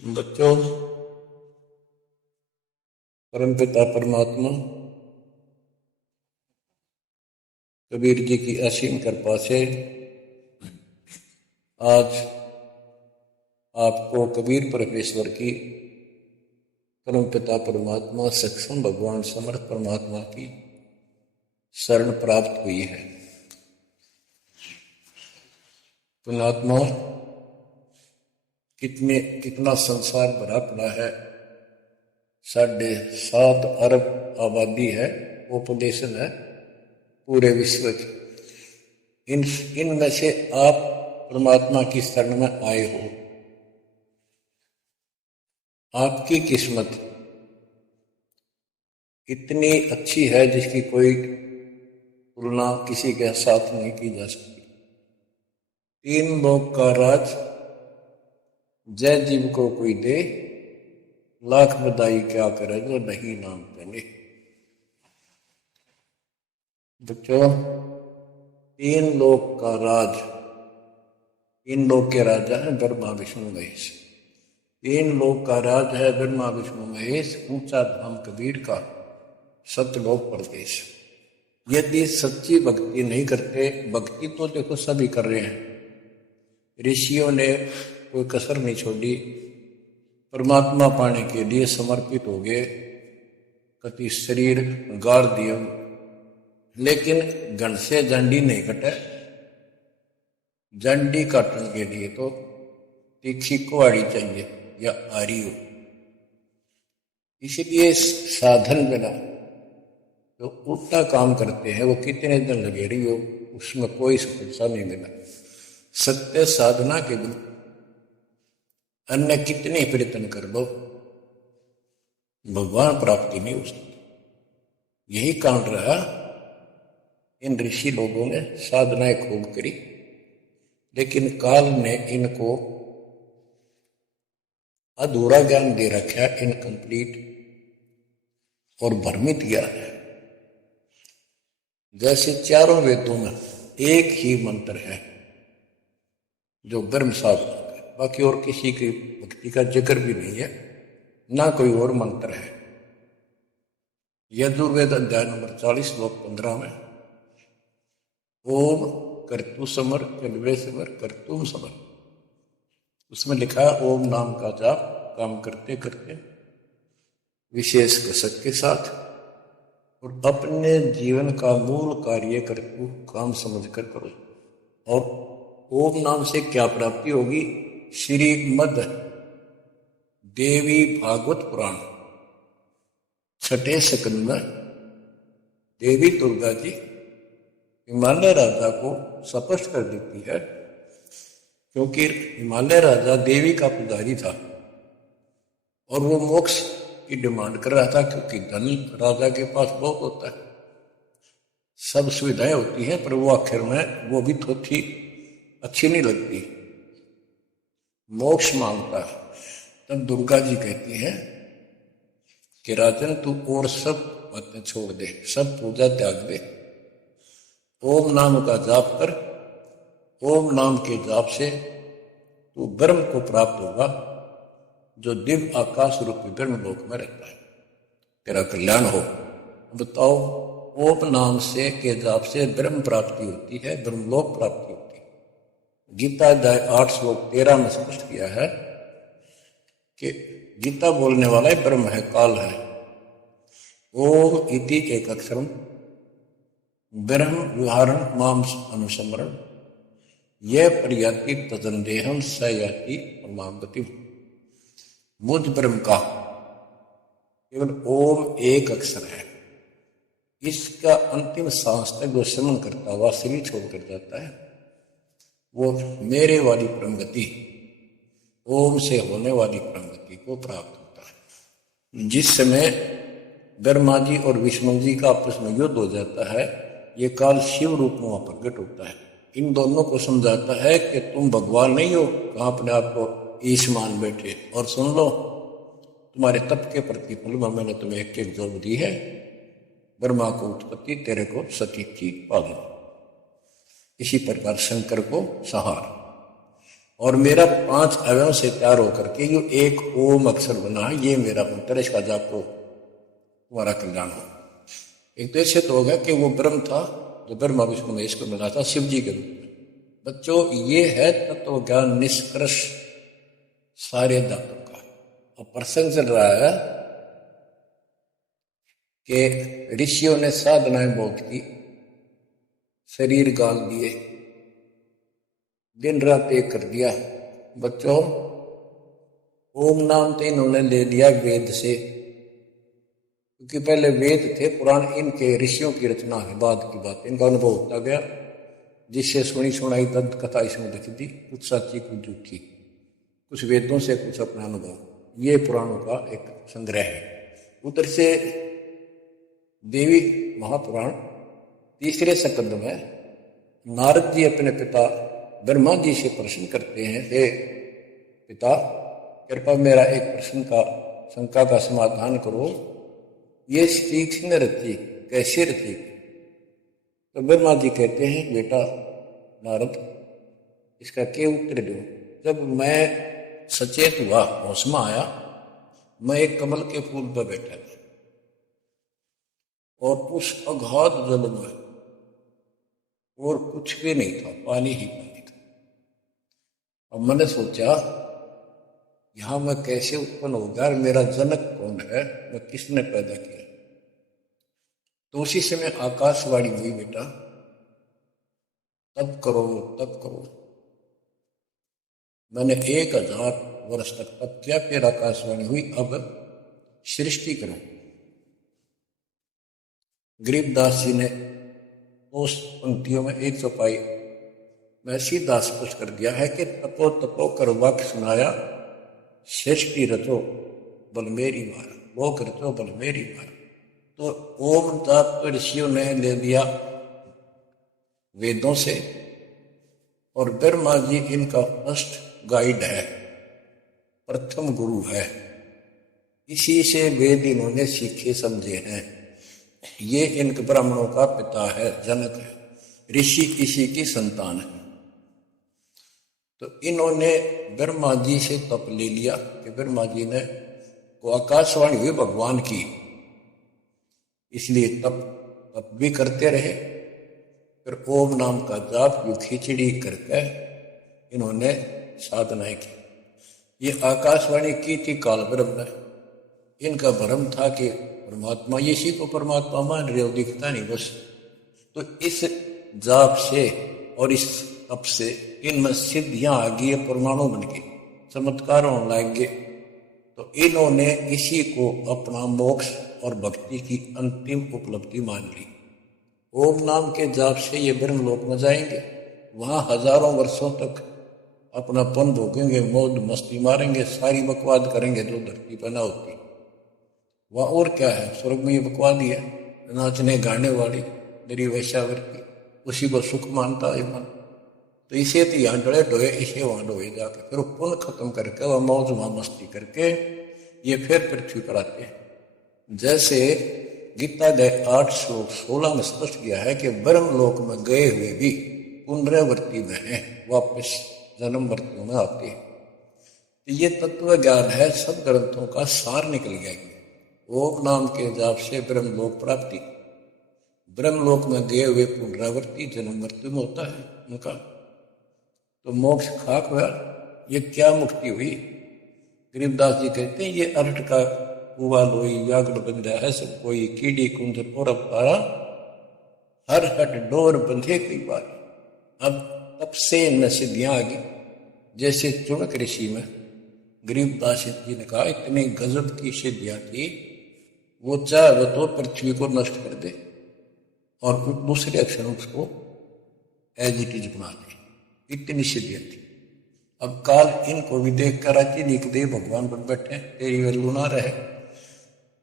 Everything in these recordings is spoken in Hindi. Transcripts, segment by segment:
बच्चों, परमपिता परमात्मा कबीर जी की असीम कृपा से आज आपको कबीर परमेश्वर की परमपिता परमात्मा सक्षम भगवान समर्थ परमात्मा की शरण प्राप्त हुई है। पुण्यात्मा, कितना संसार भरा पड़ा है। 7.5 अरब आबादी है, पॉपुलेशन है पूरे विश्व की। इनमें से आप परमात्मा की शरण में आए हो। आपकी किस्मत इतनी अच्छी है जिसकी कोई तुलना किसी के साथ नहीं की जा सकती। 3 लोक का राज जय जीव को कोई दे, लाख बधाई क्या करे जो नहीं नाम पहने। बच्चों, 3 लोक का राज, 3 लोक के राजा है ब्रह्मा विष्णु महेश। 3 लोक का राज है ब्रह्मा विष्णु महेश, ऊंचा धाम कबीर का सतलोक प्रदेश। यदि सच्ची भक्ति नहीं करते, भक्ति तो देखो सभी कर रहे हैं, ऋषियों ने कोई कसर नहीं छोड़ी, परमात्मा पाने के लिए समर्पित हो गए, कति शरीर गाड़ दिया, लेकिन घन से जंडी नहीं कटे। जंडी काटने के लिए तो तीखी कुहाड़ी चाहिए या आरी हो। इसलिए साधन बिना जो उल्टा काम करते हैं वो कितने दिन लगे रही हो, उसमें कोई सफलता नहीं मिला। सत्य साधना के बिना अन्य कितने प्रयत्न कर लो, भगवान प्राप्ति नहीं हो सकती। यही कांड रहा। इन ऋषि लोगों ने साधनाएं खूब करी, लेकिन काल ने इनको अधूरा ज्ञान दे रखा, इनकम्प्लीट और भ्रमित किया है। जैसे चारों वेदों में एक ही मंत्र है जो ब्रह्म साधना है, बाकी और किसी की भक्ति का जिक्र भी नहीं है, ना कोई और मंत्र है। यजुर्वेद अध्याय नंबर 40 श्लोक 15 में ओम कर्तु समर कलवे समर कर्तुम समर, उसमें लिखा है ओम नाम का जाप काम करते करते विशेष कसक के साथ और अपने जीवन का मूल कार्य कर्तु काम समझकर करो। और ओम नाम से क्या प्राप्ति होगी? श्रीमद देवी भागवत पुराण 6 स्कंद में देवी दुर्गा जी हिमालय राजा को स्पष्ट कर देती है, क्योंकि हिमालय राजा देवी का पुजारी था और वो मोक्ष की डिमांड कर रहा था, क्योंकि धन राजा के पास बहुत होता है, सब सुविधाएं होती हैं, पर वो आखिर में वो भी थोड़ी अच्छी नहीं लगती, मोक्ष मांगता है। तब दुर्गा जी कहती हैं कि राजन तू और सब बातें छोड़ दे, सब पूजा त्याग दे, ओम नाम का जाप कर। ओम नाम के जाप से तू ब्रह्म को प्राप्त होगा, जो दिव्य आकाश रूपी ब्रह्म लोक में रहता है, तेरा कल्याण हो। बताओ, ओम नाम से के जाप से ब्रह्म प्राप्ति होती है, ब्रह्मलोक प्राप्ति होती है। गीता अध्याय 8 श्लोक 13 में स्पष्ट किया है कि गीता बोलने वाला ही ब्रह्म है, काल है। ओम इति एक अक्षरम ब्रह्म विहारण माम अनुस्मरण यह प्रयाति तदंदेहम स याति परमागति। मुझ ब्रह्म का केवल ओम एक अक्षर है, इसका अंतिम सांस तक जो स्मरण करता हुआ शरीर छोड़कर जाता है, वो मेरे वाली परमगति, ओम से होने वाली परमगति को प्राप्त होता है। जिस समय ब्रह्मा जी और विष्णु जी का आपस में युद्ध हो जाता है, ये काल शिव रूप में वहां प्रकट होता है, इन दोनों को समझाता है कि तुम भगवान नहीं हो, कहां अपने आप को ईश मान बैठे, और सुन लो तुम्हारे तप के प्रतिफल में मैंने तुम्हें एक जन्म दी है, ब्रह्मा को उत्पत्ति, तेरे को सती की पालना। इसी प्रकार शंकर को संहार। और मेरा 5 अवयव से तैयार होकर के जो एक ओम अक्षर बना है, ये मेरा मंत्र है, इसका जाप को तुम्हारा कल्याण हो। एक तो ऐसे तो होगा कि वो ब्रह्म था जो ब्रह्मा विष्णु महेश को मिला था शिव जी के रूप में। बच्चों, ये है तत्व ज्ञान निष्कर्ष सारे धातु का। और प्रसंग चल रहा है कि ऋषियों ने साधनाएं बहुत की, शरीर गाल दिए, दिन रात एक कर दिया। बच्चों, ओम नाम तो इन्होंने ले लिया वेद से, क्योंकि पहले वेद थे, पुराण इनके ऋषियों की रचना है, बाद की बात, इनका अनुभव होता गया, जिससे सुनी सुनाई तद कथा इसमें लिख दी, कुछ सच्ची कुछ झूठी, कुछ वेदों से कुछ अपना अनुभव, ये पुराणों का एक संग्रह है। उधर से देवी महापुराण तीसरे स्कंद में नारद जी अपने पिता ब्रह्मा जी से प्रश्न करते हैं, हे पिता, कृपा मेरा एक प्रश्न का शंका का समाधान करो, ये स्त्री किसने रची, कैसे रची? तो ब्रह्मा जी कहते हैं, बेटा नारद, इसका क्या उत्तर दूं? जब मैं सचेत हुआ, होश में आया, मैं एक कमल के फूल पर बैठा था और उस अगाध जल में और कुछ भी नहीं था, पानी ही पानी था। अब मैंने सोचा, यहां मैं कैसे उत्पन्न होगा, मेरा जनक कौन है, मैं किसने पैदा किया? तो उसी समय आकाशवाणी हुई, बेटा तप करो तप करो। मैंने 1000 वर्ष तक तप किया, फिर आकाशवाणी हुई, अब सृष्टि करो। गरीबदास जी ने उस पंक्तियों में एक चौपाई में सीधा स्पष्ट कर दिया है कि तपो तपो कर वाक्य सुनाया, सृष्टि रचो बल मेरी मार, लोक रचो बल मेरी मार। तो ओम जाप ऋषियों ने ले लिया वेदों से, और ब्रह्मा जी इनका फर्स्ट गाइड है, प्रथम गुरु है, इसी से वेद इन्होंने सीखे समझे हैं। ये इन ब्राह्मणों का पिता है, जनक है, ऋषि इसी की संतान है। तो इन्होंने ब्रह्मा जी से तप ले लिया कि ब्रह्मा जी ने को आकाशवाणी हुई भगवान की, इसलिए तप भी करते रहे। फिर ओम नाम का जाप जो खिचड़ी करके इन्होंने साधनाएं की। ये आकाशवाणी की थी काल ब्रह्म ने, इनका भ्रम था कि परमात्मा, इसी को परमात्मा मान रहे हो, दिखता नहीं बस। तो इस जाप से और इस तप से इनमें सिद्धियां आ गई, परमाणु बन गए, चमत्कार होने लगे। तो इन्होंने इसी को अपना मोक्ष और भक्ति की अंतिम उपलब्धि मान ली। ओम नाम के जाप से ये ब्रह्मलोक में जाएंगे, वहां हजारों वर्षों तक अपना पन भोगेंगे, मौज मस्ती मारेंगे, सारी बकवाद करेंगे जो धरती पर ना होती। वह और क्या है, स्वर्ग में ये बकवाद ही है, नाचने गाने वाली मेरी वैश्यावर की, उसी को सुख मानता है मन। तो इसे तो यहाँ डरे डोए, इसे वहां डोए जाके, फिर पुण्य खत्म करके वह मौज वहां मस्ती करके ये फिर पृथ्वी पर आते हैं। जैसे गीता अध्याय 8 श्लोक 16 में स्पष्ट किया है कि ब्रह्मलोक में गए हुए भी पुनरावृत्ति में है, वापस जन्म मृत्यु में आते हैं। तो ये तत्व ज्ञान है, सब ग्रंथों का सार निकल गया। ओम नाम के जाप से ब्रह्मलोक प्राप्ति, ब्रह्मलोक में गए हुए पुनरावृत्ति जन्म मृत्यु में होता है उनका। तो मोक्ष खाक हुआ, ये क्या मुक्ति हुई? गरीबदास जी कहते हैं, ये अर्थ का कुआ लोई व्यागड़ बंधा है सब कोई, कीड़ी कुंजर और अवतारा हर हट डोर बंधे कई बार। अब तब से इनमें सिद्धियां आ गई। जैसे चुनक ऋषि में गरीबदास जी ने कहा, इतनी गजब की सिद्धियां थी, वो चाहे तो पृथ्वी को नष्ट कर दे और दूसरे अक्षर उसको एज इट इज बना दे, इतनी सिद्धियां थी। अब काल इनको भी देख कर अति लिख दे, भगवान बन बैठे, तेरी वैल्यू ना रहे।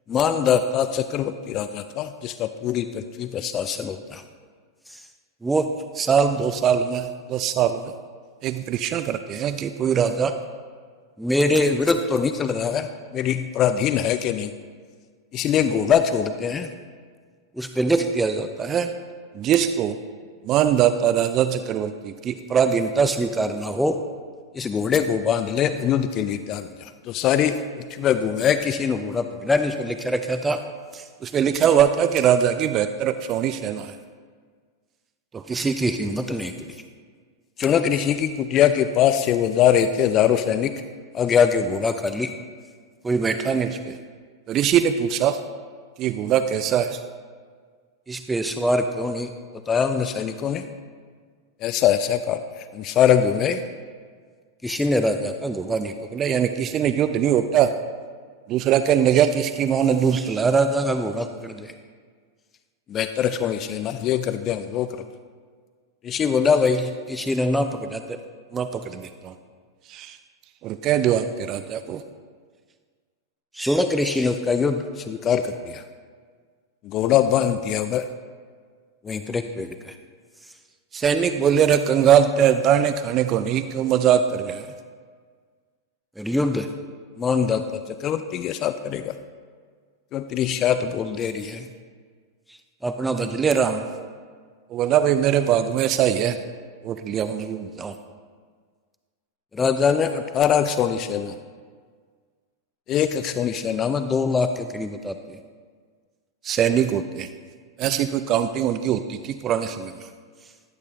मानदाता चक्रवर्ती राजा था, जिसका पूरी पृथ्वी पर शासन होता। वो साल 2 साल में 10 साल में एक परीक्षण करते हैं कि कोई राजा मेरे विरुद्ध तो नहीं चल रहा है, मेरी पराधीन है कि नहीं। इसलिए घोड़ा छोड़ते हैं, उस पर लिख दिया जाता है, जिसको मानदाता राजा चक्रवर्ती की पराधीनता स्वीकार ना हो इस घोड़े को बांध ले, युद्ध के लिए तैयार हो जा। तो सारी पृथ्वी में घूमा, किसी ने घोड़ा पकड़ा नहीं, उसमें लिखा रखा था, उसमें लिखा हुआ था कि राजा की 72 सौनी सेना है। तो किसी की हिम्मत नहीं पड़ी। चुनक ऋषि की कुटिया के पास से वो जा रहे थे, हजारों सैनिक, आगे आगे घोड़ा खाली, कोई बैठा नहीं उस पर। तो ऋषि ने पूछा कि ये घोड़ा कैसा है, इस पे सवार क्यों नहीं? बताया उन सैनिकों ने, ऐसा ऐसा कहा। हम सारे घूमे, किसी ने राजा का घोड़ा नहीं पकड़ा, यानी किसी ने युद्ध नहीं उठा। दूसरा कहने लगा कि इसकी मां ने दूध पिला, राजा का घोड़ा पकड़ दे, 72 सौनी सेना, ये कर दे, वो कर दे। ऋषि बोला भाई किसी ने ना पकड़ा तो मैं पकड़ देता हूं, और कह दो आपके राजा को। सुनक ऋषि ने उसका युद्ध स्वीकार कर दिया, घोड़ा बांध दिया वह वहीं पर एक पेड़ का। सैनिक बोले रहा कंगाल तय दाने खाने को नहीं, क्यों मजाक कर रहे हैं? फिर युद्ध मानदाता चक्रवर्ती के साथ करेगा, क्यों तेरी शात बोल दे रही है, अपना बदले राम। वो बोला भाई मेरे भाग में ऐसा ही है, उठ लिया मैंने जाऊं। राजा ने 18 सौनी सेना, 1 सौनी सेना में 2 लाख के करीब बताते हैं सैनिक होते हैं, ऐसी कोई काउंटिंग उनकी होती थी पुराने समय में।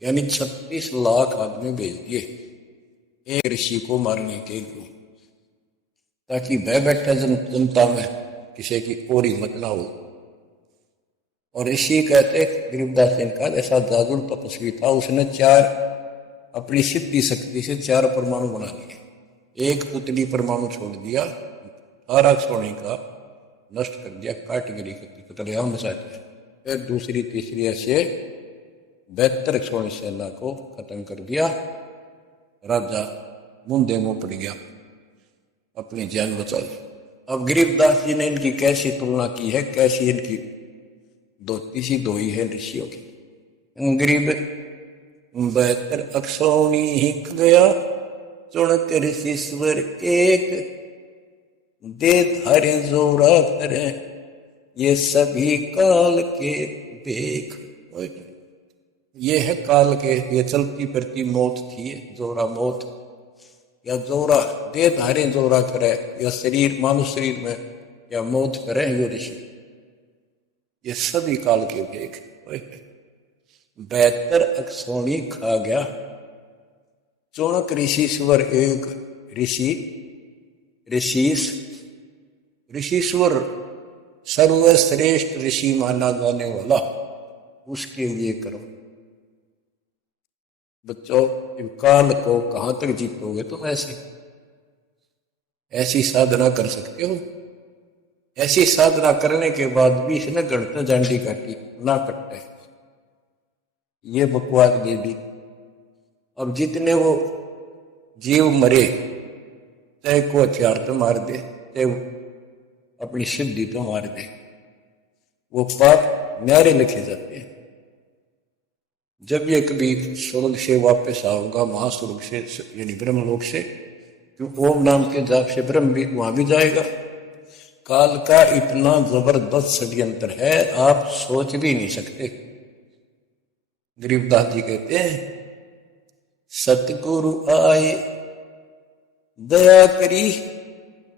यानी 36 लाख आदमी भेज दिए एक ऋषि को मारने के लिए, ताकि भय बैठा जनता में किसी की और हिम्मत ना हो। और ऋषि कहते गरीबदास जी का ऐसा जादू तपस्वी था, उसने 4 अपनी सिद्धि शक्ति से 4 परमाणु बना दिए, 1 पुतली परमाणु छोड़ दिया, 18 सोने का नष्ट कर दिया, काटगिरी कतलेआम मचा दिया। फिर दूसरी तीसरी ऐसे 72 सोनी सेना को खत्म कर दिया। राजा मुंदे मुंह पड़ गया, अपनी जान बचा ली। अब गरीबदास जी ने इनकी कैसी तुलना की है, कैसी इनकी दोती सी दोई है ऋषियों की। गरीब 72 अक्षौणी हिक गया, चुनक ऋषिश्वर एक, दे धारे जोरा करे, ये सभी काल के बेख। ये है काल के, ये चलती फिरती मौत थी, जोरा मौत, या जोरा दे धारे जोरा करे, या शरीर मानुष शरीर में या मौत करे, ये ऋषि, ये सभी काल के भेख। 72 अक्षौणी खा गया, चुनक ऋषिश्वर एक, ऋषिश्वर सर्वश्रेष्ठ ऋषि माना जाने वाला, उसके लिए करो। बच्चों काल को कहां तक जीतोगे तुम? ऐसी साधना कर सकते हो? ऐसी साधना करने के बाद भी इसने गणत जांडी काटी ना कटते, ये बकवास देवी। अब जितने वो जीव मरे, चाहे को हथियार तो मार दे, चाहे अपनी सिद्धि तो मार दे, वो पाप न्यारे लिखे जाते हैं। जब ये कभी स्वर्ग से वापस आऊंगा, महास्वर्ग से यानी ब्रह्मलोक से, क्यों ओम नाम के जाप से ब्रह्म भी वहां भी जाएगा। काल का इतना जबरदस्त षड्यंत्र है, आप सोच भी नहीं सकते। गरीबदास जी कहते हैं, सतगुरु आए दया करी,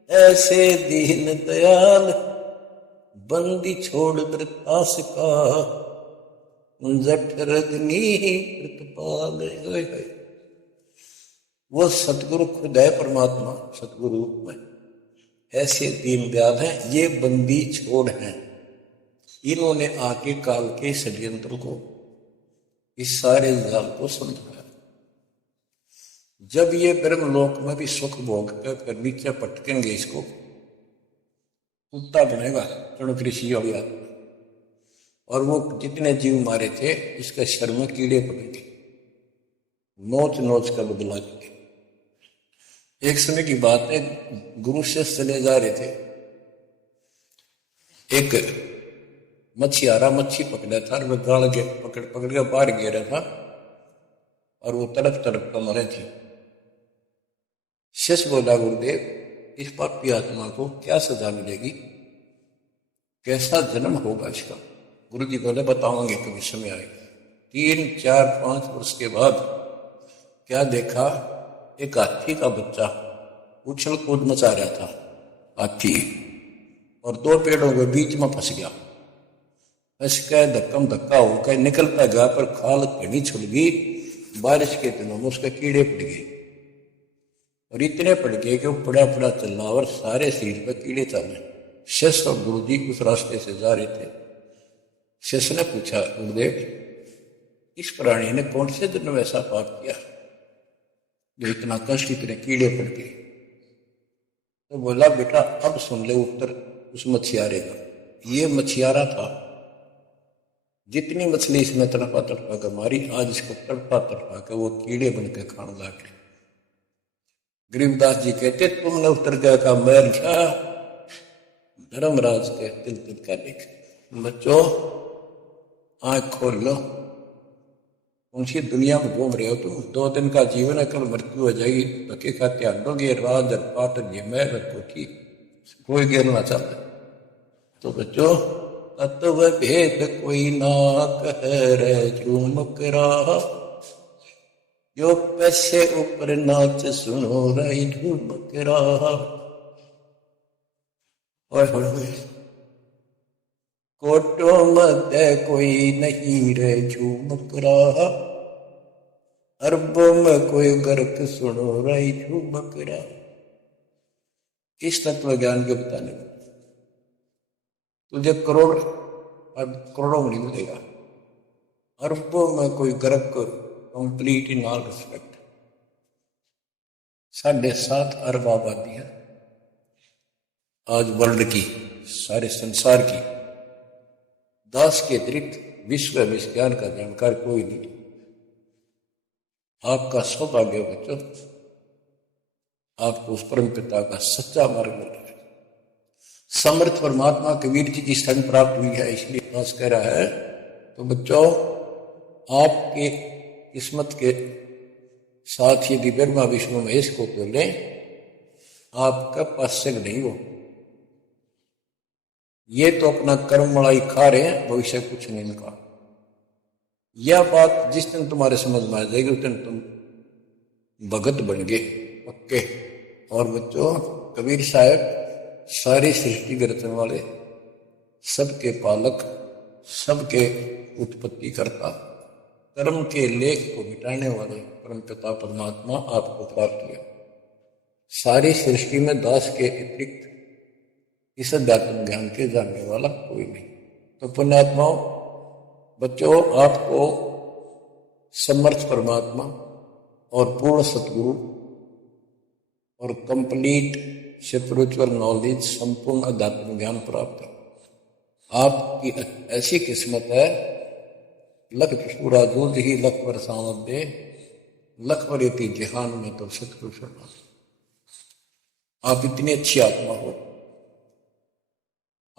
ऐसे दीन दयाल, बंदी छोड़ वृतास का, जठ रजनी प्रतिपाल। वो सतगुरु खुद है, परमात्मा सतगुरु में ऐसे दीन दयाल हैं, ये बंदी छोड़ हैं। इन्होंने आके काल के षड्यंत्र को, इस सारे जाल को समझाया। जब ये ब्रह्मलोक में भी सुख भोग कर नीचे पटकेंगे, इसको कुत्ता बनेगा चुनक ऋषि और याद। और वो जितने जीव मारे थे, इसके शर में कीड़े पड़ेंगे, नोच नोच कर बदला देंगे। एक समय की बात है, गुरु से चले जा रहे थे, एक मछियारा मच्छी पकड़ा था, और वह गाड़ के पकड़ के बाहर गिरा था, और वो तड़प तड़प कर मरे थे। शिष्य बोला, गुरुदेव इस पापी आत्मा को क्या सजा मिलेगी, कैसा जन्म होगा इसका? गुरु जी बोले, बताओगे कभी समय आएगा। 3, 4, 5 वर्ष के बाद क्या देखा, एक हाथी का बच्चा उछल कूद मचा रहा था, हाथी, और दो पेड़ों के बीच में फंस गया। फंस के धक्कम धक्का होकर निकलता गया, पर खाल घनी छुट गई। बारिश के दिनों में उसके कीड़े पड़ गए, और इतने पड़ गए कि वो पड़ा पड़ा चल रहा और सारे शरीर पर कीड़े चले। शिष्य और गुरु जी उस रास्ते से जा रहे थे। शिष्य ने पूछा, गुरुदेव, इस प्राणी ने कौन से दिन में ऐसा पाप किया जो इतना कष्ट, इतने कीड़े पड़ गए? तो बोला, बेटा अब सुन ले उत्तर उस मछियारे का। ये मछियारा था, जितनी मछली इसने तड़पा तड़पा कर मारी, आज इसको तड़पा तड़पा कर वो कीड़े बन के खाने लगे। गरीबदास जी कहते, तुमने उत्तर का मैल क्या धर्मराज के तिल तिल का देख। बच्चों, आंख खोल लो, कौन सी दुनिया में घूम रहे हो तुम? 2 दिन का जीवन है, कल मृत्यु हो जाएगी। बके का ध्यान दोगे, राज पाट मैं कोठी कोई गिरना चाहता। तो बच्चों, तत्व भेद कोई ना कह रहे झूमक रहा, जो पैसे ऊपर नाच सुनो रही झूमक रहा। कोटो मध्य कोई नहीं रे झूमक रहा, अरबों में कोई गर्क सुनो रही झूमक रहा। इस तत्व ज्ञान के बताने में तुझे करोड़ों में नहीं मिलेगा। अरबों में कोई गर्क, कंप्लीट इन ऑल रिस्पेक्ट। 7.5 अरब आबादी है आज वर्ल्ड की, सारे संसार की। 10 के अतिरिक्त विश्व विज्ञान का जानकार कोई नहीं। आपका सौभाग्य हो बच्चों, आपको उस परम पिता का सच्चा मार्ग मिल रहा है। समर्थ परमात्मा कबीर जी की शरण प्राप्त हुई है, इसलिए दास कह रहा है। तो बच्चों, आपके किस्मत के साथ यदि ब्रह्मा विष्णु महेश को तो लें, आपका पास्य नहीं हो। ये तो अपना कर्म मलाई खा रहे हैं, भविष्य कुछ नहीं इनका। यह बात जिस दिन तुम्हारे समझ में आ जाएगी, उस दिन तुम भगत बन गए पक्के। और बच्चों, कबीर साहब सारी सृष्टि के रचने वाले, सबके पालक, सबके उत्पत्ति करता, कर्म के लेख को मिटाने वाले परम पिता परमात्मा आपको प्राप्त किया। सारी सृष्टि में दास के अतिरिक्त इस अध्यात्म ज्ञान के जानने वाला कोई नहीं। तो पुण्यात्माओं, बच्चों, आपको समर्थ परमात्मा और पूर्ण सतगुरु और कंप्लीट स्पिरिचुअल नॉलेज, संपूर्ण अध्यात्म ज्ञान प्राप्त है। आपकी ऐसी किस्मत है, लख पूरा दूध ही लख पर सामत दे, लख पर यति जहान में तो सतगुरु। आप इतनी अच्छी आत्मा हो,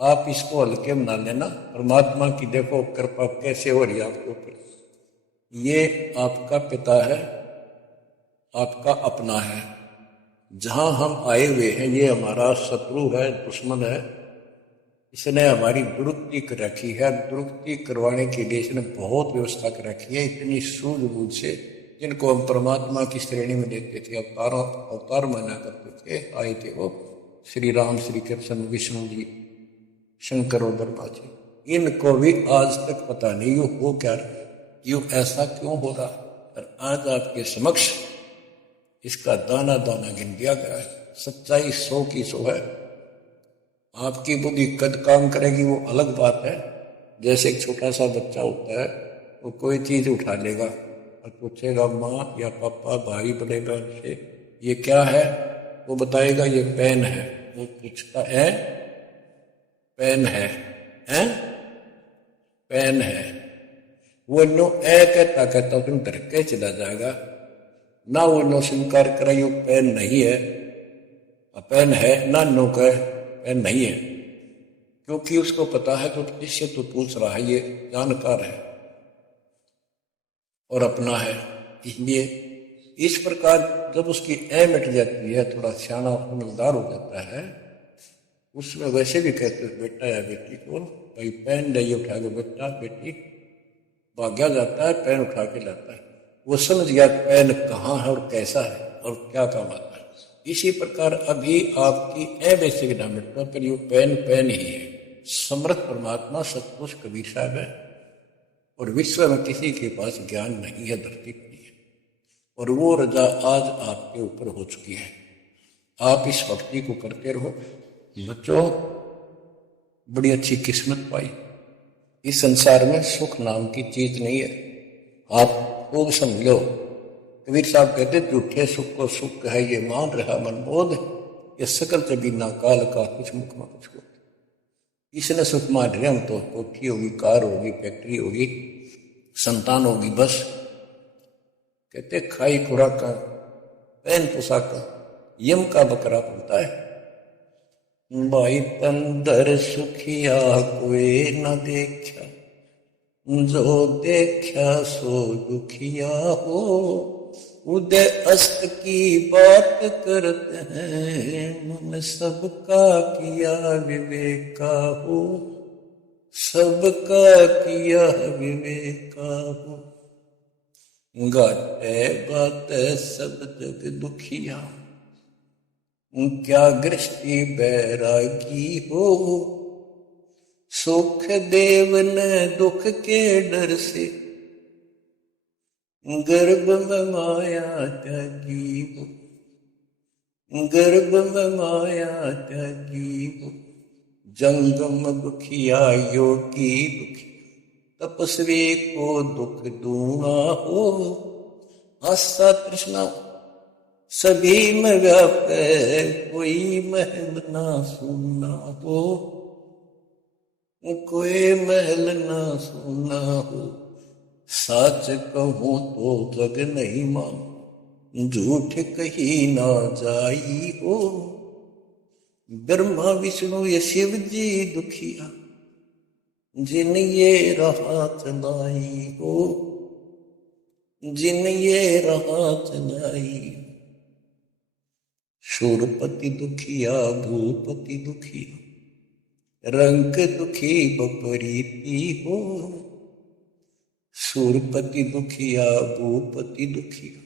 आप इसको हल्के बना लेना। परमात्मा की देखो कृपा कैसे हो रही है आपके ऊपर। ये आपका पिता है, आपका अपना है। जहां हम आए हुए हैं, ये हमारा शत्रु है, दुश्मन है। इसने हमारी दुरुक्ति कर रखी है। दुरुक्ति करवाने के लिए इसने बहुत व्यवस्था कर रखी है, इतनी सूझबूझ से, जिनको हम परमात्मा की श्रेणी में देखते थे, अवतार माना करते थे। आए थे वो श्री राम, श्री कृष्ण, विष्णु जी, शंकर और ब्रह्मा जी। इनको भी आज तक पता नहीं हो क्या, क्यों ऐसा क्यों हो रहा। और आज आपके समक्ष इसका दाना दाना गिन दिया गया है। सच्चाई 100 की 100 है। आपकी बुद्धि कद काम करेगी वो अलग बात है। जैसे एक छोटा सा बच्चा होता है, वो कोई चीज उठा लेगा और पूछेगा माँ या पापा, भाई, बड़े बहन से, ये क्या है? वो बताएगा ये पेन है। वो पूछता है पेन है, हैं? पेन है। वो नो ए कहता कहता तुम डर के चला जाएगा ना। वो नो स्वीकार करे यो पेन नहीं है, पेन है ना, नो कहे पेन नहीं है, क्योंकि उसको पता है तो इससे तो पूछ रहा है, ये जानकार है और अपना है। इसलिए इस प्रकार जब उसकी ए मिट जाती है, थोड़ा सियाना समझदार हो जाता है, उसमें वैसे भी कहते हैं बेटा या बेटी को, भाई पेन नहीं उठा के बेटा बेटी भाग्या जाता है, पेन उठा के लाता है। वो समझ गया पेन कहाँ है और कैसा है। और क्या काम आता है। इसी प्रकार अभी आपकी बेसिक डायमेंट में पर यू पेन पेन ही है। समर्थ परमात्मा सतपुरुष कबीर साहब है और विश्व में किसी के पास ज्ञान नहीं है, धरती पर नहीं है। और वो रजा आज आपके ऊपर हो चुकी है। आप इस भक्ति को करते रहो बच्चों, बड़ी अच्छी किस्मत पाई। इस संसार में सुख नाम की चीज नहीं है, आप खूब समझ लो। कबीर साहब कहते झूठे सुख को सुख है ये मान रहा मनबोध, ये सकल जबीना काल का कुछ मुख में कुछ हो। इसने सुख मान रहे हम तो कोठी होगी, कार होगी, फैक्ट्री होगी, संतान होगी, बस। कहते खाई खुराक, पहन पोशाक, यम का बकरा पड़ता है। भाई पंदर सुखिया कोई न देखा, जो देखा सो दुखिया हो। उदय अस्त की बात करते हैं, मन सबका किया विवेका हो, सबका किया विवेका हो। गाते बाते सब जग दुखिया, क्या गृष्टि बैरागी हो। सुख देव ने दुख के डर से, गर्भ में माया त्यागी हो, गर्भ में माया त्यागी हो। जंगम दुखिया योगी दुखी, तपस्वी को दुख दूना हो। आस्था तृष्णा सभी में व्यापे, कोई महल ना सुनना हो, कोई महल ना सुनना हो। सच कहूं तो जग नहीं मान, झूठ कही ना जाई हो। ब्रह्मा विष्णु ये शिव जी दुखिया, जिन ये राह चलाई हो, जिन ये राह चलाई। शूरपति दुखिया भूपति दुखिया, रंग दुखी बपरीती हो। शूरपति दुखिया भूपति दुखिया,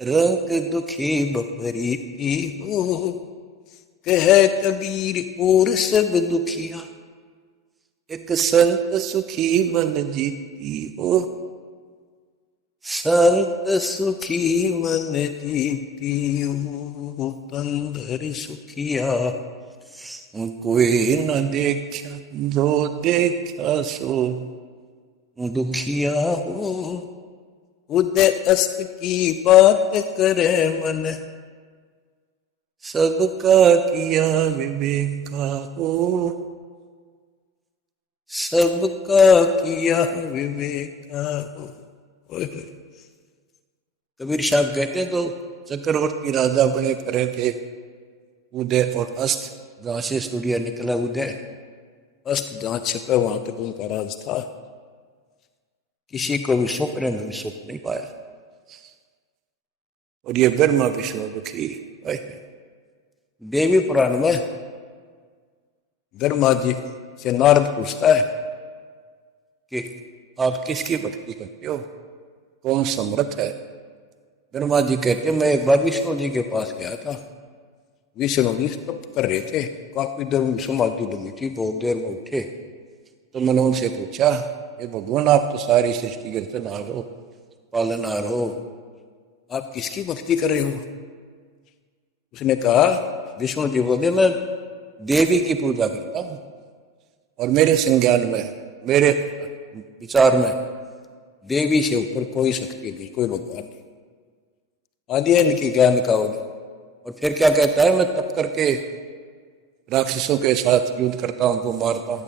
रंग दुखी बपरीती हो। कह कबीर और सब दुखिया, एक संत सुखी मन जीती हो। संत सुखी मन जीती हो। पंदर सुखिया कोई न देखा, जो देखा सो दुखिया हो। उदय अस्त की बात करे मन, सबका किया विवेका हो, सबका किया विवेका हो। कबीर साहब कहते तो चक्रवर्ती राजा बने करे थे। उदय और अस्त, जहां से सूर्य निकला उदय, अस्त जहां छिपे वहां तक उनका राज था। किसी को भी सपने में भी सुख नहीं पाया। और ये ब्रह्मा विष्णु दुखी। देवी पुराण में ब्रह्मा जी से नारद पूछता है कि आप किसकी भक्ति करते हो, कौन समर्थ है। ब्रह्मा जी कहते मैं एक बार विष्णु जी के पास गया था। विष्णु जी तप कर रहे थे, काफी देर में समाधि लगी थी, बहुत देर में उठे। तो मैंने उनसे पूछा, ये भगवान आप तो सारी सृष्टि के रचनहार हो, पालनहार हो, आप किसकी भक्ति कर रहे हो। उसने कहा, विष्णु जी बोले मैं देवी की पूजा करता हूं और मेरे संज्ञान में, मेरे विचार में देवी से ऊपर कोई शक्ति नहीं, कोई भगवान नहीं। आदि है इनकी ज्ञान का होगा। और फिर क्या कहता है, मैं तप करके राक्षसों के साथ युद्ध करता हूं, उनको मारता हूं,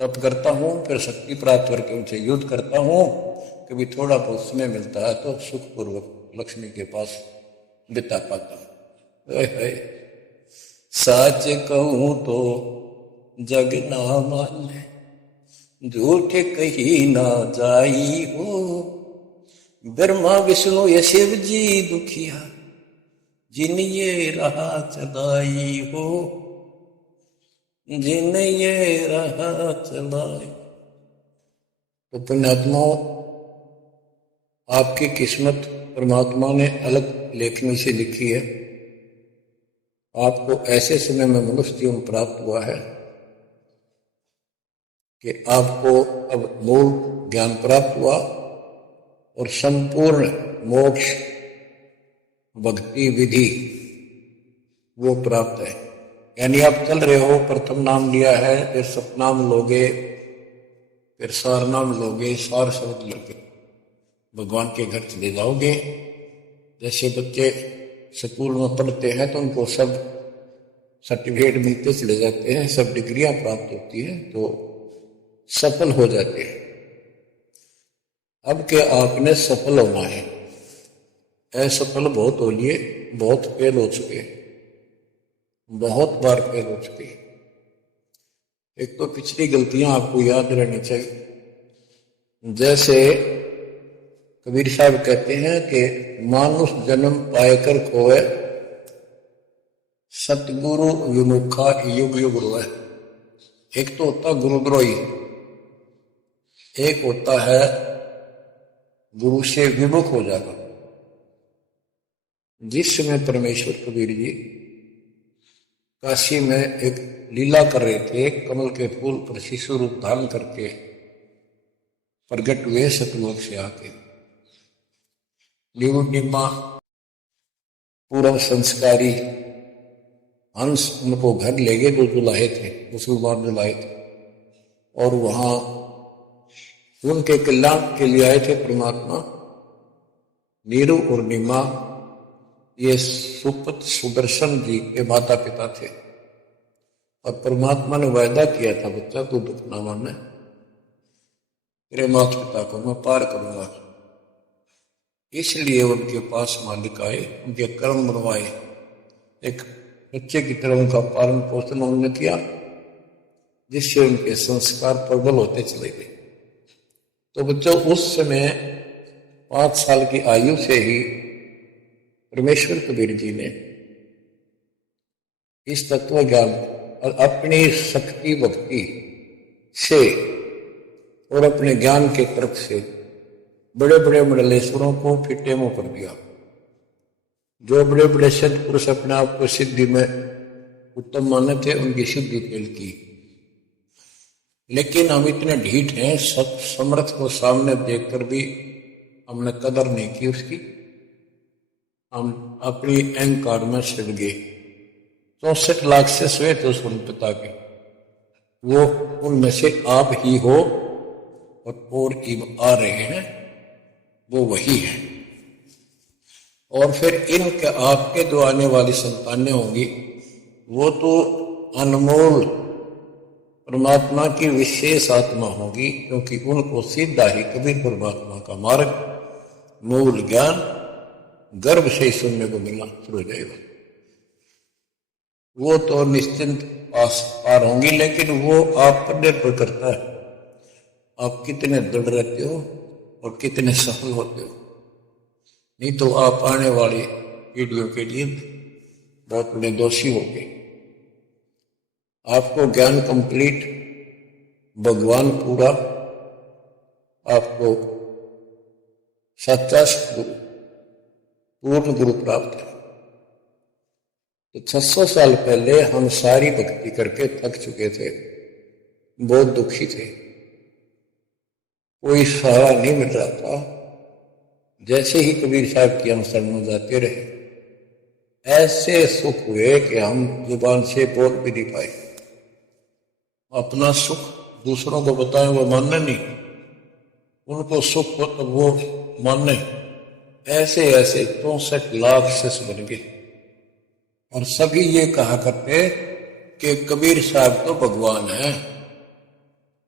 तप करता हूं, फिर शक्ति प्राप्त करके उनसे युद्ध करता हूं। कभी थोड़ा बहुत समय मिलता है तो सुखपूर्वक लक्ष्मी के पास बिता पाता हूं। सच कहूं तो जग ना माने, झूठ कही ना जाई हो। ब्रह्मा विष्णु ये शिव जी दुखिया, जिन ये राह चलाई हो, जिन ये राह चलाई। तो पुण्यात्माओं, आपकी किस्मत परमात्मा ने अलग लेखनी से लिखी है। आपको ऐसे समय में मनुष्य जीवन प्राप्त हुआ है कि आपको अब मूल ज्ञान प्राप्त हुआ और संपूर्ण मोक्ष भक्ति विधि वो प्राप्त है। यानी आप चल रहे हो, प्रथम नाम लिया है, फिर सतनाम लोगे, फिर सार नाम लोगे, सार शब्द लोगे, भगवान के घर चले जाओगे। जैसे बच्चे स्कूल में पढ़ते हैं तो उनको सब सर्टिफिकेट मिलते चले जाते हैं, सब डिग्रियां प्राप्त होती हैं, तो सफल हो जाते हैं। अब के आपने सफल होना है, असफल बहुत हो लिए, बहुत फेल हो चुके, बहुत बार फेल हो चुके। एक तो पिछली गलतियां आपको याद रहनी चाहिए। जैसे कबीर साहब कहते हैं कि मानुष जन्म पायकर खोए, सतगुरु विमुखा युग युग रोए। एक तो होता गुरुद्रोही, एक होता है गुरु से विमुख हो जाना। जिस समय परमेश्वर कबीर जी काशी में एक लीला कर रहे थे, कमल के फूल पर शिशु रूप धारण करके प्रगट हुए सतलोक से आके। निमा पूर्व संस्कारी हंस उनको घर ले गए, जो जुलाहे थे, मुसलमान जुलाहे थे, और वहां उनके कल्याण के लिए आए थे परमात्मा। नीरू और निमा ये सुपत सुदर्शन जी के माता पिता थे, और परमात्मा ने वायदा किया था, बच्चा तू दुख ना मानना, तेरे माता पिता को मैं पार करूंगा। इसलिए उनके पास मालिक आए, उनके कर्म बनवाए, एक बच्चे की तरह उनका पालन पोषण उन्होंने किया, जिससे उनके संस्कार प्रबल होते चले गए। तो बच्चों, उस समय 5 साल की आयु से ही परमेश्वर कबीर जी ने इस तत्व ज्ञान और अपनी शक्ति भक्ति से और अपने ज्ञान के तरफ से बड़े बड़े मंडलेश्वरों को फिटे मुंह कर दिया। जो बड़े बड़े सिद्ध पुरुष अपने आप को सिद्धि में उत्तम माने थे, उनकी सिद्धि फेल की। लेकिन हम इतने ढीठ हैं, सब समर्थ को सामने देखकर भी हमने कदर नहीं की उसकी। हम अपनी अहंकार में सड़ गए। 64 लाख से श्वेत उस पिता के, वो उनमें से आप ही हो, और आ रहे हैं वो वही है। और फिर इनके आपके जो आने वाली संतानें होंगी, वो तो अनमोल परमात्मा की विशेष आत्मा होगी, क्योंकि उनको सीधा ही कबीर परमात्मा का मार्ग, मूल ज्ञान गर्भ से ही सुनने को मिलना शुरू हो जाएगा। वो तो निश्चिंत पार होंगी, लेकिन वो आप पर निर्भर करता है, आप कितने दृढ़ रहते हो और कितने सफल होते हो। नहीं तो आप आने वाली पीढ़ियों के लिए बहुत बड़े दोषी हो गए। आपको ज्ञान कंप्लीट, भगवान पूरा, आपको सच्चा गुरु, पूर्ण गुरु प्राप्त है। तो 600 साल पहले हम सारी भक्ति करके थक चुके थे, बहुत दुखी थे, कोई सहारा नहीं मिल रहा था। जैसे ही कबीर साहब की हम शरण में जाते रहे, ऐसे सुख हुए कि हम जुबान से बोल भी नहीं पाए। अपना सुख दूसरों को बताएं, वो मानने नहीं, उनको सुख हो तो वो मानने। ऐसे ऐसे 64 लाख शिष्य बन गए, और सभी ये कहा करते कि कबीर साहब तो भगवान है,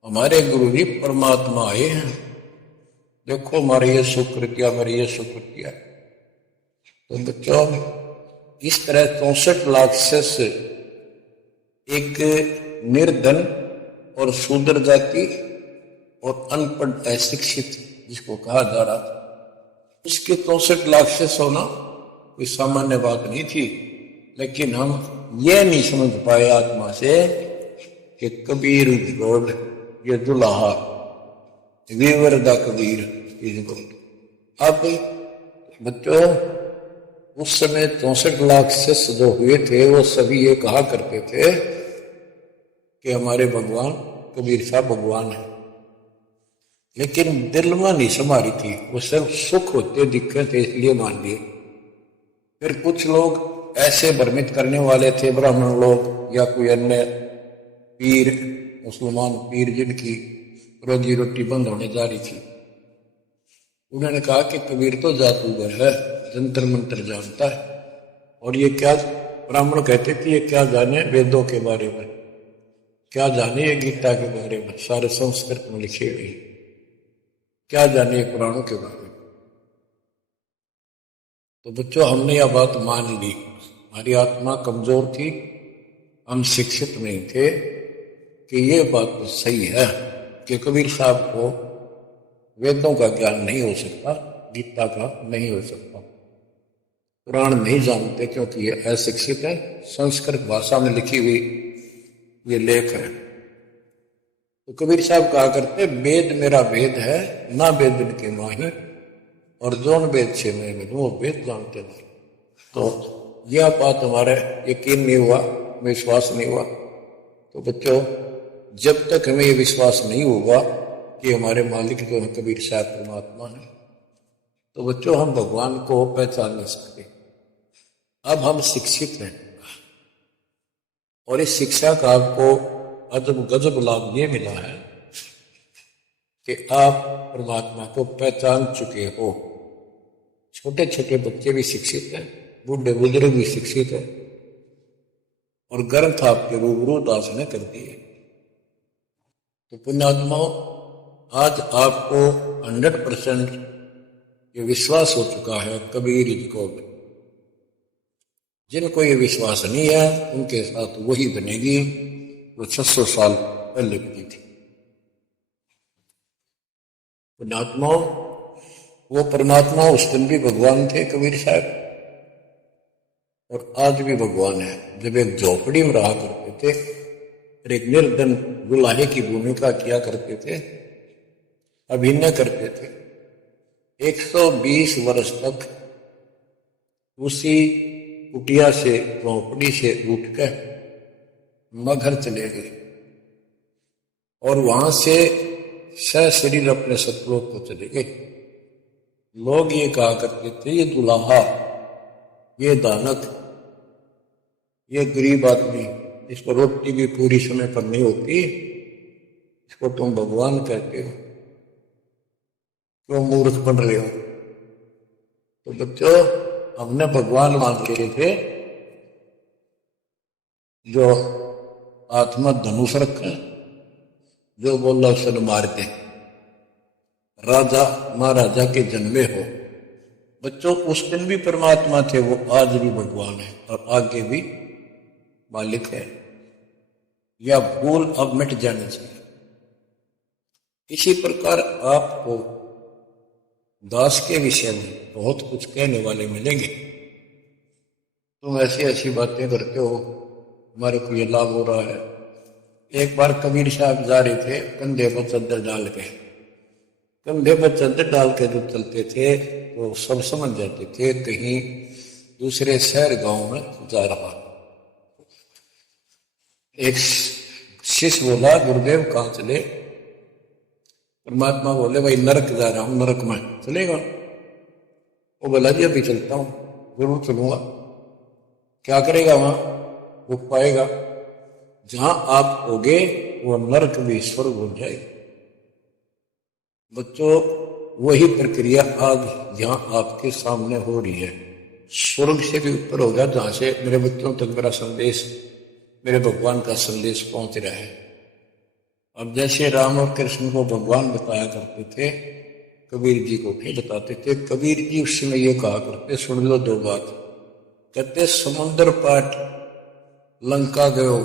हमारे गुरु जी परमात्मा आए हैं, देखो हमारे ये शुक्र किया, हमारे ये शुक्र किया। तो बच्चों, इस तरह 64 लाख शिष्य एक निर्धन और शूद्र जाति और अनपढ़ अशिक्षित जिसको कहा जा रहा था, उसके 64 लाख शिष्य होना कोई सामान्य बात नहीं थी। लेकिन हम ये नहीं समझ पाए आत्मा से कि कबीर गोल्ड, ये दुल्हा वीवर दा कबीर इज गोल्ड। अब बच्चों, उस समय 64 लाख शिष्य जो हुए थे वो सभी ये कहा करते थे कि हमारे भगवान कबीर साहब भगवान है, लेकिन दिल में नहीं समारी थी। वो सिर्फ सुख होते दिखे थे इसलिए मान लिए। फिर कुछ लोग ऐसे भ्रमित करने वाले थे, ब्राह्मण लोग या कोई अन्य पीर, मुसलमान पीर जिनकी रोजी रोटी बंद होने जा रही थी, उन्होंने कहा कि कबीर तो जादूगर है, जंतर मंत्र जानता है। और ये क्या, ब्राह्मण कहते थे ये क्या जाने वेदों के बारे में, क्या जाने ये गीता के बारे में, सारे संस्कृत में लिखे हुए, क्या जाने पुराणों के बारे में। तो बच्चों, हमने यह बात मान ली। हमारी आत्मा कमजोर थी, हम शिक्षित नहीं थे कि ये बात तो सही है कि कबीर साहब को वेदों का ज्ञान नहीं हो सकता, गीता का नहीं हो सकता, पुराण नहीं जानते क्योंकि ये अशिक्षित है, संस्कृत भाषा में लिखी हुई ये लेख है। तो कबीर साहब कहा करते वेद मेरा वेद है, ना वेद के माही, और जोन वेद से मैं मिलूं वो वेद जानते नहीं। तो यह बात हमारे यकीन नहीं हुआ, विश्वास नहीं हुआ। तो बच्चों, जब तक हमें ये विश्वास नहीं होगा कि हमारे मालिक जो है कबीर साहब परमात्मा है, तो बच्चों हम भगवान को पहचान नहीं सकते। अब हम शिक्षित हैं और इस शिक्षा का आपको अजब गजब लाभ ये मिला है कि आप परमात्मा को पहचान चुके हो। छोटे छोटे बच्चे भी शिक्षित हैं, बूढ़े बुजुर्ग भी शिक्षित हैं, और ग्रंथ आपके रूबरू दास ने कर दिए। तो पुण्यात्माओं, आज आपको 100% ये विश्वास हो चुका है कबीर जी को। जिनको ये विश्वास नहीं है उनके साथ वही बनेगी जो 600 साल पहले बनी थी। पुण्यात्माओं, वो परमात्मा उस दिन भी भगवान थे कबीर साहब, और आज भी भगवान है। जब एक झोपड़ी में रहा करते थे और एक निर्धन दुल्हे की भूमिका किया करते थे, अभिनय करते थे, 120 वर्ष तक उसी कुटिया से, झोपड़ी से उठकर मगहर चले गए और वहां से सशरीर अपने सतलोक को चले गए। लोग ये कहा करते थे ये दुल्हा, ये दानक, ये गरीब आदमी, इसको रोटी भी पूरी समय पर नहीं होती, इसको तुम भगवान कहते हो, क्यों मूर्ख बन रहे हो। तो बच्चों, हमने भगवान मान के थे जो आत्मा धनुष रखा, जो बोला उसे मार दे, राजा महाराजा के जन्मे हो। बच्चों, उस दिन भी परमात्मा थे, वो आज भी भगवान है और आगे भी मालिक है। यह भूल अब मिट जानी चाहिए। इसी प्रकार आपको दास के विषय में बहुत कुछ कहने वाले मिलेंगे। तुम ऐसी ऐसी बातें करते हो, हमारे को ये लाभ हो रहा है। एक बार कबीर साहब जा रहे थे, कंधे पर चद्दर डाल के, कंधे पर चद्दर डाल के जो चलते थे तो सब समझ जाते थे कहीं दूसरे शहर गांव में जा रहा। एक शिष्य बोला, गुरुदेव कहां चले? परमात्मा बोले, भाई नरक जा रहा हूं, नरक में चलेगा? वो बोला, जी अभी चलता हूं, जरूर चलूंगा। क्या करेगा वहां? वो पाएगा जहां आप होगे वो नरक भी स्वर्ग हो जाएगा। बच्चों, वही प्रक्रिया आज जहां आपके सामने हो रही है, स्वर्ग से भी ऊपर होगा, जहां से मेरे बच्चों तक मेरा संदेश, मेरे भगवान का संदेश पहुंच रहा है। अब जैसे राम और कृष्ण को भगवान बताया करते थे, कबीर जी को भी बताते थे। कबीर जी उस समय ये कहा करते, सुन लो दो बात, कहते समुद्र पाट लंका गयो,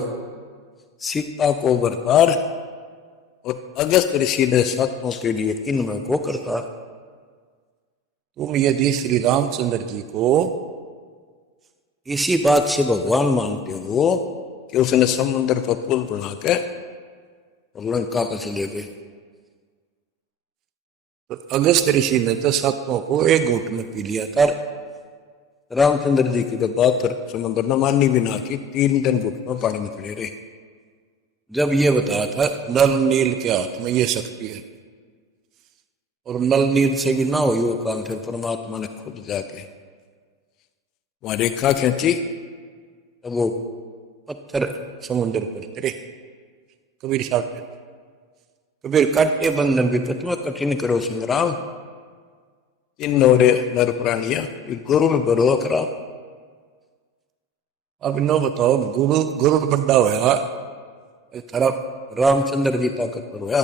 सीता को बरतार, और अगस्त ऋषि ने सातों के लिए इनमें को करतार। तुम यदि श्री रामचंद्र जी को इसी बात से भगवान मानते हो कि उसने समुद्र पर पुल बनाकर और लंका पर चले गए, तो अगस्त ऋषि ने तो सातों को एक घूंट में पी लिया था। रामचंद्र जी की तो बात समंदर न मानी भी ना की, 3 दिन घुट में पानी में खड़े रहे। जब ये बताया था नल नील के हाथ में ये शक्ति है, और नल नील से भी ना हो वो काम, फिर परमात्मा ने खुद जाके वहां रेखा खींची, तब वो पत्थर समुद्र पर गिरे। कबीर साहब कहते, कबीर काटे बंधन विपत में कठिन करो संग्राम, इन नौरे नर प्राणिया गुरुर बरो करा। अब नो बताओ, गुरुर बड्डा होया थारा रामचंद्र जी ताकतवर होया।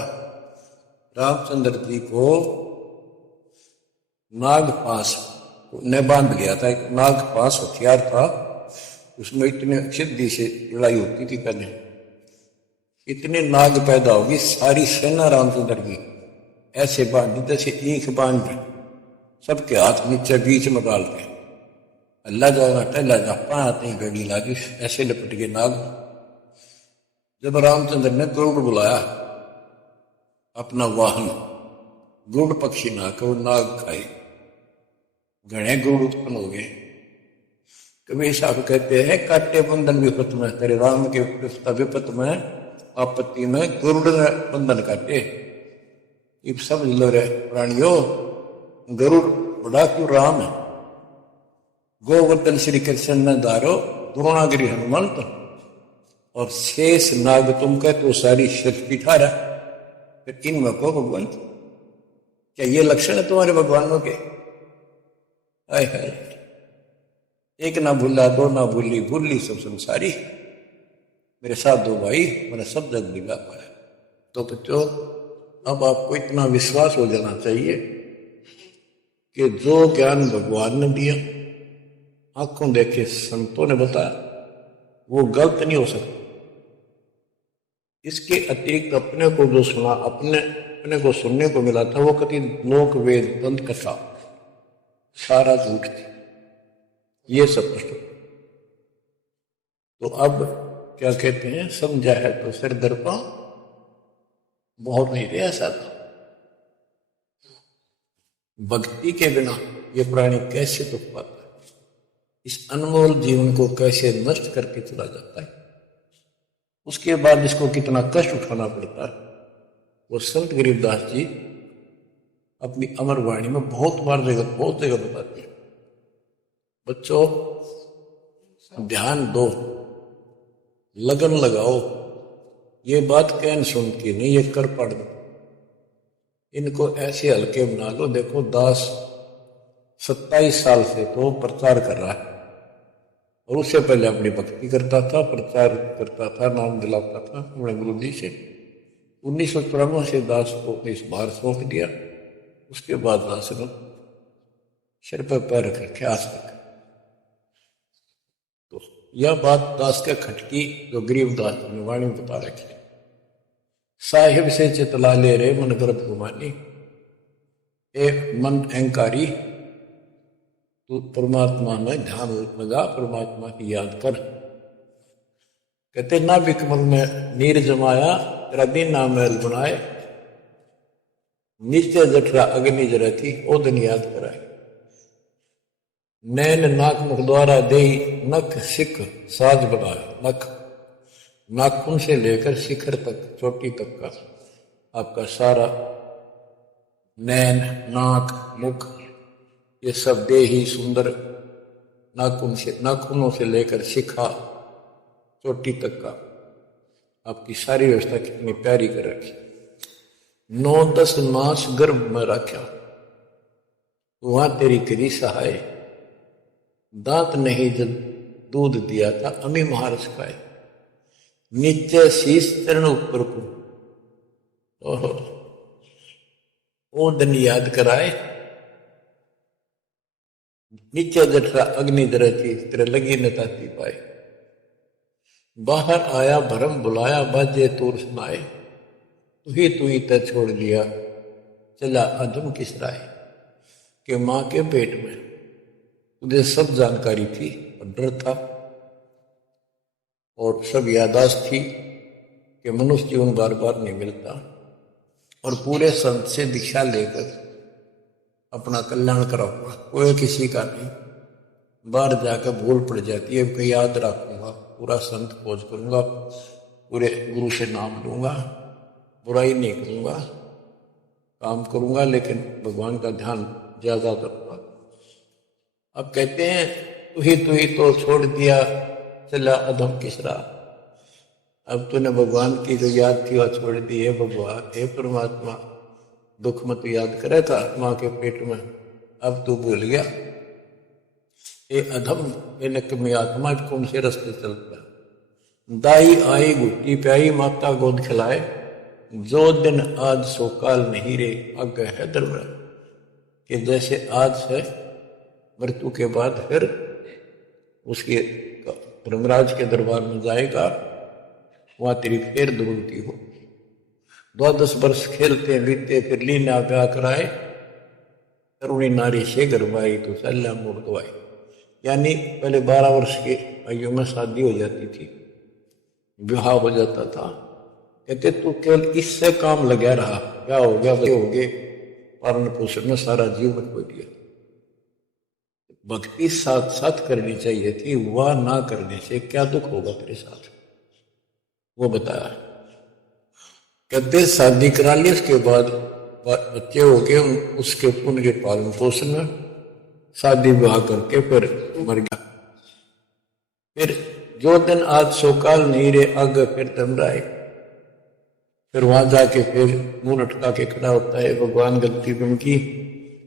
रामचंद्र जी को नागपाश ने बांध लिया था, एक नागपाश हथियार था, उसमें इतने सिद्धि से लड़ाई होती थी पहले। इतने नाग पैदा होगी, सारी सेना रामचंद्र की ऐसे बांधी जैसे ईख बांध सबके हाथ नीचे बीच में डाल के अल्लाह जाएगा टहला जा पाते ही गड़ी लागी, ऐसे लपट गए नाग। जब रामचंद्र ने गरुड़ बुलाया अपना वाहन, गुड़ पक्षी ना को नाग खाए, घने गुड़ उत्पन्न हो गए। कबीर साहब कहते हैं काटे बंधन विपत में, तेरे राम के विपत में आपत्ति में गरुड़ ने बंधन काटे। ये समझ लो रे प्राणियों, गरुड़ बड़ा क्यों राम है। गोवर्धन श्री कृष्ण ने धारो, द्रोणागिरी हनुमंत, और शेष नाग तुम कह तो सारी शक्ति ठारा। फिर इनमें को भगवान, क्या ये लक्षण है तुम्हारे भगवानों के? हाय हाय, एक ना भूला दो ना भूली, भूली सब संसारी, मेरे साथ दो भाई मैंने सब जग दिला पाया। तो बच्चों, अब आपको इतना विश्वास हो जाना चाहिए कि जो ज्ञान भगवान ने दिया, आंखों देखे संतों ने बताया, वो गलत नहीं हो सकता। इसके अतिरिक्त अपने को जो सुना, अपने को सुनने को मिला था, वो कति लोक वेद दंत कथा सारा झूठ थी, ये सब कुछ। तो अब क्या कहते हैं, समझा है तो सिर दर्पा बहुत नहीं रहा। ऐसा था भक्ति के बिना ये प्राणी कैसे दुख पाता है, इस अनमोल जीवन को कैसे नष्ट करके चला जाता है, उसके बाद इसको कितना कष्ट उठाना पड़ता है। वो संत गरीबदास जी अपनी अमर वाणी में बहुत जगह बताते हैं। बच्चों ध्यान दो, लगन लगाओ, ये बात कहन सुन के नहीं, ये कर पड़ दो। इनको ऐसे हल्के बना लो। देखो दास 27 साल से तो प्रचार कर रहा है, और उससे पहले अपनी भक्ति करता था, प्रचार करता था, नाम दिलाता था अपने गुरु जी से। 1994 से दास को इस बार सौंप दिया। उसके बाद दास ने सिर पर पैर रख रखे आज तक। तो यह बात दास के खटकी जो गरीबदास ने वाणी में बता रखी। साहिब से चितला ले रे मन गर्भ गुमानी, एक मन अहंकारी, तो परमात्मा में ध्यान लगा, परमात्मा की याद कर। कहते ना बिकमल में नीर जमाया, तेरा दिन ना महल बनाए, नीचे जठरा अग्नि जरा थी, ओ दिन याद कराए। नैन नाक मुख द्वारा दे नख सिख साज बनाए, नख नाखून से लेकर शिखर तक, चोटी तक का आपका सारा नैन नाक मुख ये सब दे ही सुंदर, नाखूनों से लेकर शिखा चोटी तक का आपकी सारी व्यवस्था कितनी प्यारी कर रखी। 9-10 मास गर्भ में रखा, वहां तेरी करी सहाय, दांत नहीं जब दूध दिया था अमी महारस खाए, नीचे शीश चरण ऊपर को, ओहो ओ दिन याद कराए। नीचे जठरा अग्नि दरती, तेरे लगी न ताती पाए, बाहर आया भरम बुलाया, बाजे तोर सुनाए, तू ही तय छोड़ दिया, चला अधम किस राय। के मां के पेट में तुझे सब जानकारी थी, और डर था और सब यादाश्त थी कि मनुष्य जीवन बार बार नहीं मिलता, और पूरे संत से दीक्षा लेकर अपना कल्याण कराऊंगा, कोई किसी का नहीं। बाहर जाकर भूल पड़ जाती है, कोई याद रखूंगा, पूरा संत खोज करूंगा, पूरे गुरु से नाम लूंगा, बुराई नहीं करूंगा, काम करूंगा, लेकिन भगवान का ध्यान ज्यादा करूंगा। अब कहते हैं तू ही तो छोड़ दिया चला अधम किसरा। अब तूने भगवान की जो याद थी वह छोड़ दी है। भगवान हे परमात्मा, दुख मत याद करे था माँ के पेट में, अब तू भूल गया। ये अधम ये नकमी आत्मा कौन से रास्ते चलता। दाई आई घुट्टी प्याई माता गोद खिलाए, जो दिन आज सो काल नहीं रे आगे है धर्म। कि जैसे आज है मृत्यु के बाद फिर उसके धर्मराज के दरबार में जाएगा, वहां तेरी फिर दुर्गति हो। 12 वर्ष खेलते बीते फिर लीना ब्याह कराए, तरुणी नारी से गरबाई तो सल्ला मोड़ दवाई। यानी पहले 12 वर्ष की आयु में शादी हो जाती थी, विवाह हो जाता था। कहते तू केवल इससे काम लगा रहा, क्या हो गया बच्चे हो गए, पालन पोषण में सारा जीवन खो दिया। भक्ति साथ साथ करनी चाहिए थी, वह ना करने से क्या दुख होगा तेरे साथ, वो बताया। कहते शादी करा ली, उसके बाद बच्चे हो गए, उसके उनके पालन पोषण में शादी विवाह करके फिर मर गया। फिर जो दिन आज सोकाल नहीं रे अग फिर तमराए। फिर वहां जाके फिर मुंह लटका के खड़ा होता है, भगवान गलती बन की,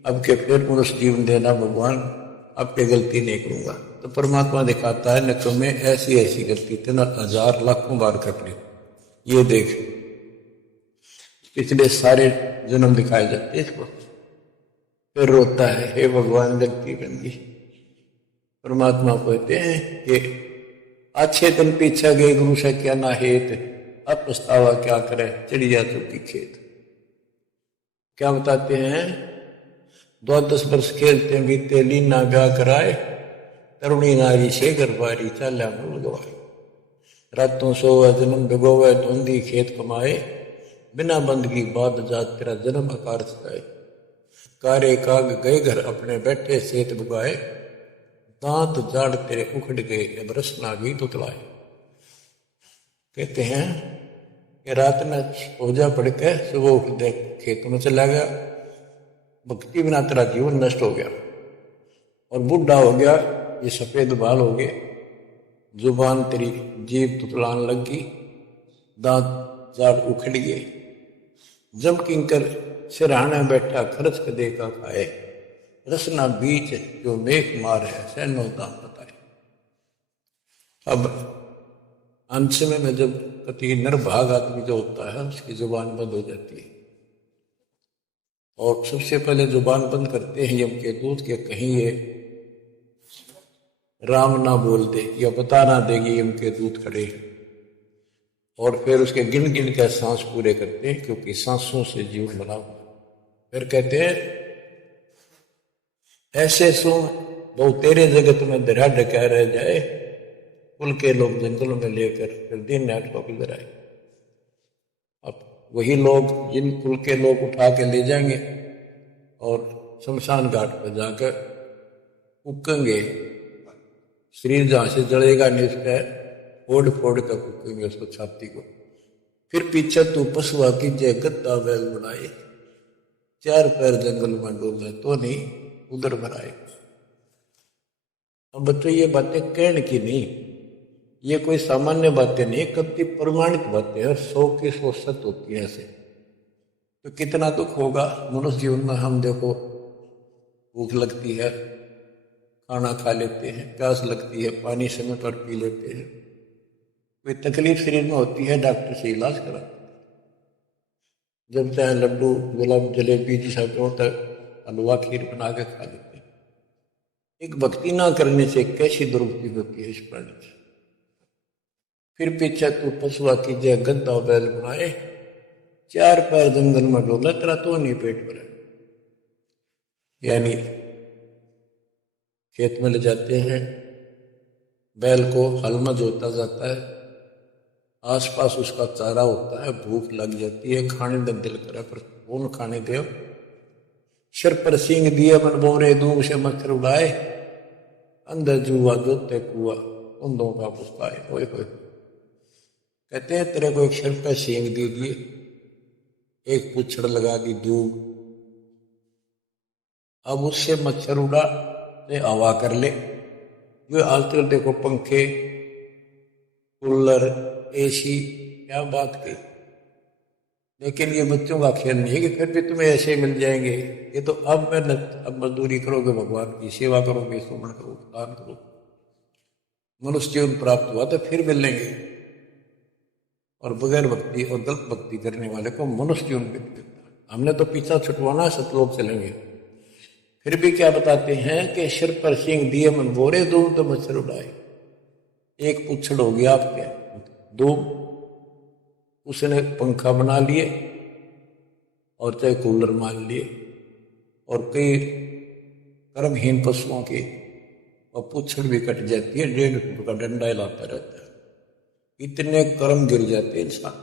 अब के फिर पुरुष जीवन देना भगवान, अब के गलती नहीं करूंगा। तो परमात्मा दिखाता है न तुम्हें ऐसी ऐसी गलती तेना 1000 लाखों बार कर ली, ये देख पिछले सारे जन्म दिखाए जाते इसको। फिर रोता है, हे भगवान गलती बन गई। परमात्मा कहते हैं कि अच्छे दिन पीछे गए गुरु से क्या ना हेत, अब पछतावा क्या करे चिड़िया चुकी खेत। क्या बताते हैं, 12 वर्ष खेलते बीते लीना ब्याह कराए, तरुणी नारी से गरबारी चाल्या मूल गवाए। रातों सोवे जन्म डुबोवे धुंधी खेत कमाए, बिना बंदगी बाद जात तेरा जन्म आकार सजाए। कारे काग गए घर अपने बैठे सेत बुगाए, दांत जाड़ तेरे उखड़ गए अब रसना भी तुतलाए। कहते हैं कि रात में पूजा पढ़ के सुबह उठ दे खेत में चला गया, भक्ति बिना तेरा जीवन नष्ट हो गया और बूढ़ा हो गया, ये सफेद बाल हो गए, जुबान तेरी जीभ तुतलान लगी, दांत जाड़ उखड़ गए। जम किंकर सिरहाने बैठा खर्च कदे का खाए, रसना बीच जो मेघ मार है सैनो दाम बताए। अब अंश में जब कति निर्भाग आदमी जो होता है उसकी जुबान बंद हो जाती है, और सबसे पहले जुबान बंद करते हैं यम के दूत के कहीं ये राम ना बोल दे या बता ना देगी यम के दूत खड़े हैं। और फिर उसके गिन गिन कर सांस पूरे करते हैं, क्योंकि सांसों से जीवन बना हुआ। फिर कहते हैं ऐसे सुन बहु तेरे जगत में दरिया कह रह जाए, कुल के लोग जंगलों में लेकर फिर दिन नाट को किधर आए। अब वही लोग जिन कुल के लोग उठा के ले जाएंगे और शमशान घाट पर जाकर फूकेंगे, शरीर जहां से जलेगा नहीं उसका फोड़ फोड़ कर फूकेंगे उसको छाती को। फिर पीछे तू पशुआ की जय गद्दा बैल बनाए, 4 पैर जंगल में डोले तो नहीं उधर बनाए। अब बच्चों ये बातें कहने की नहीं, ये कोई सामान्य बातें नहीं, कभी प्रमाणित बातें हैं, 100 की 100 सत्य होती है ऐसे। तो कितना दुख होगा मनुष्य जीवन में। हम देखो भूख लगती है खाना खा लेते हैं, प्यास लगती है पानी समय पर पी लेते हैं, कोई तकलीफ शरीर में होती है डॉक्टर से इलाज करा, जब चाहे लड्डू गुलाब जलेबी जैसा होता है हलवा खीर बना के खा लेते हैं। एक भक्ति ना करने से कैसी दुर्गति होती है इस प्राणी से। फिर पीछे तू पशुआ की जय गद्दा बैल बनाए, 4 पैर जंगल में डोला तेरा तो नहीं पेट भरा। यानी खेत में ले जाते हैं, बैल को हल में जोता जाता है, आसपास उसका चारा होता है, भूख लग जाती है, खाने का दिल करे पर कौन खाने दे, सिर पर सींग दिए मन बोरे, दूर से मच्छर उड़ाए, अंदर जुआ जोते कुआ, कुंदों का पुस्ताए। ओए होए, कहते हैं तेरे को एक सिर पर सींग दे दिए, एक पुछड़ लगा दी दूर, अब उससे मच्छर उड़ा ने हवा कर ले। जो आजकल देखो पंखे, कूलर, एसी, क्या बात की, लेकिन ये बच्चों का खेल नहीं है कि फिर भी तुम्हें ऐसे मिल जाएंगे। ये तो अब मेहनत, अब मजदूरी करोगे, भगवान की सेवा करोगे, सुमन करोगे, दान करोगे, मनुष्य जीवन प्राप्त हुआ तो फिर मिलेंगे। और बगैर भक्ति और गलत भक्ति करने वाले को मनुष्य जीवन भी नहीं मिलता। हमने तो पीछा छुटवाना, सतलोक चलेंगे। फिर भी क्या बताते हैं कि सिर पर सींग दिए मन बोरे, दूर तो मच्छर उड़ाए। एक पुच्छड़ हो गया आपके, दो उसने पंखा बना लिए और चाहे कूलर मान लिए, और कई कर्महीन पशुओं की और पुच्छड़ भी कट जाती है, 1.5 फुट का डंडा हिलाता रहता है। इतने कर्म गिर जाते इंसान।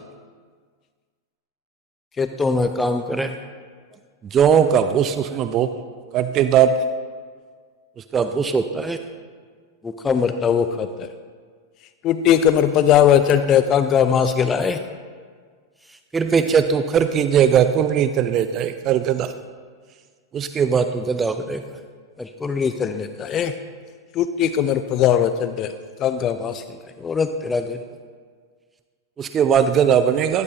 खेतों में काम करे, जौ का भूस उसमें बहुत कांटेदार उसका भूस होता है, भूखा मरता वो खाता है। टूटी कमर पजावा चड्डा कागा मांस गिलाए, फिर पीछे तू खर कीजिएगा कुंडली चलने जाए, खर गदा, उसके बाद तू गदा बनेगा, कुंडली चलने जाए। टूटी कमर पजावा चड्डा कागा मांस गिलाए, औरत तेरा घर, उसके बाद गदा बनेगा,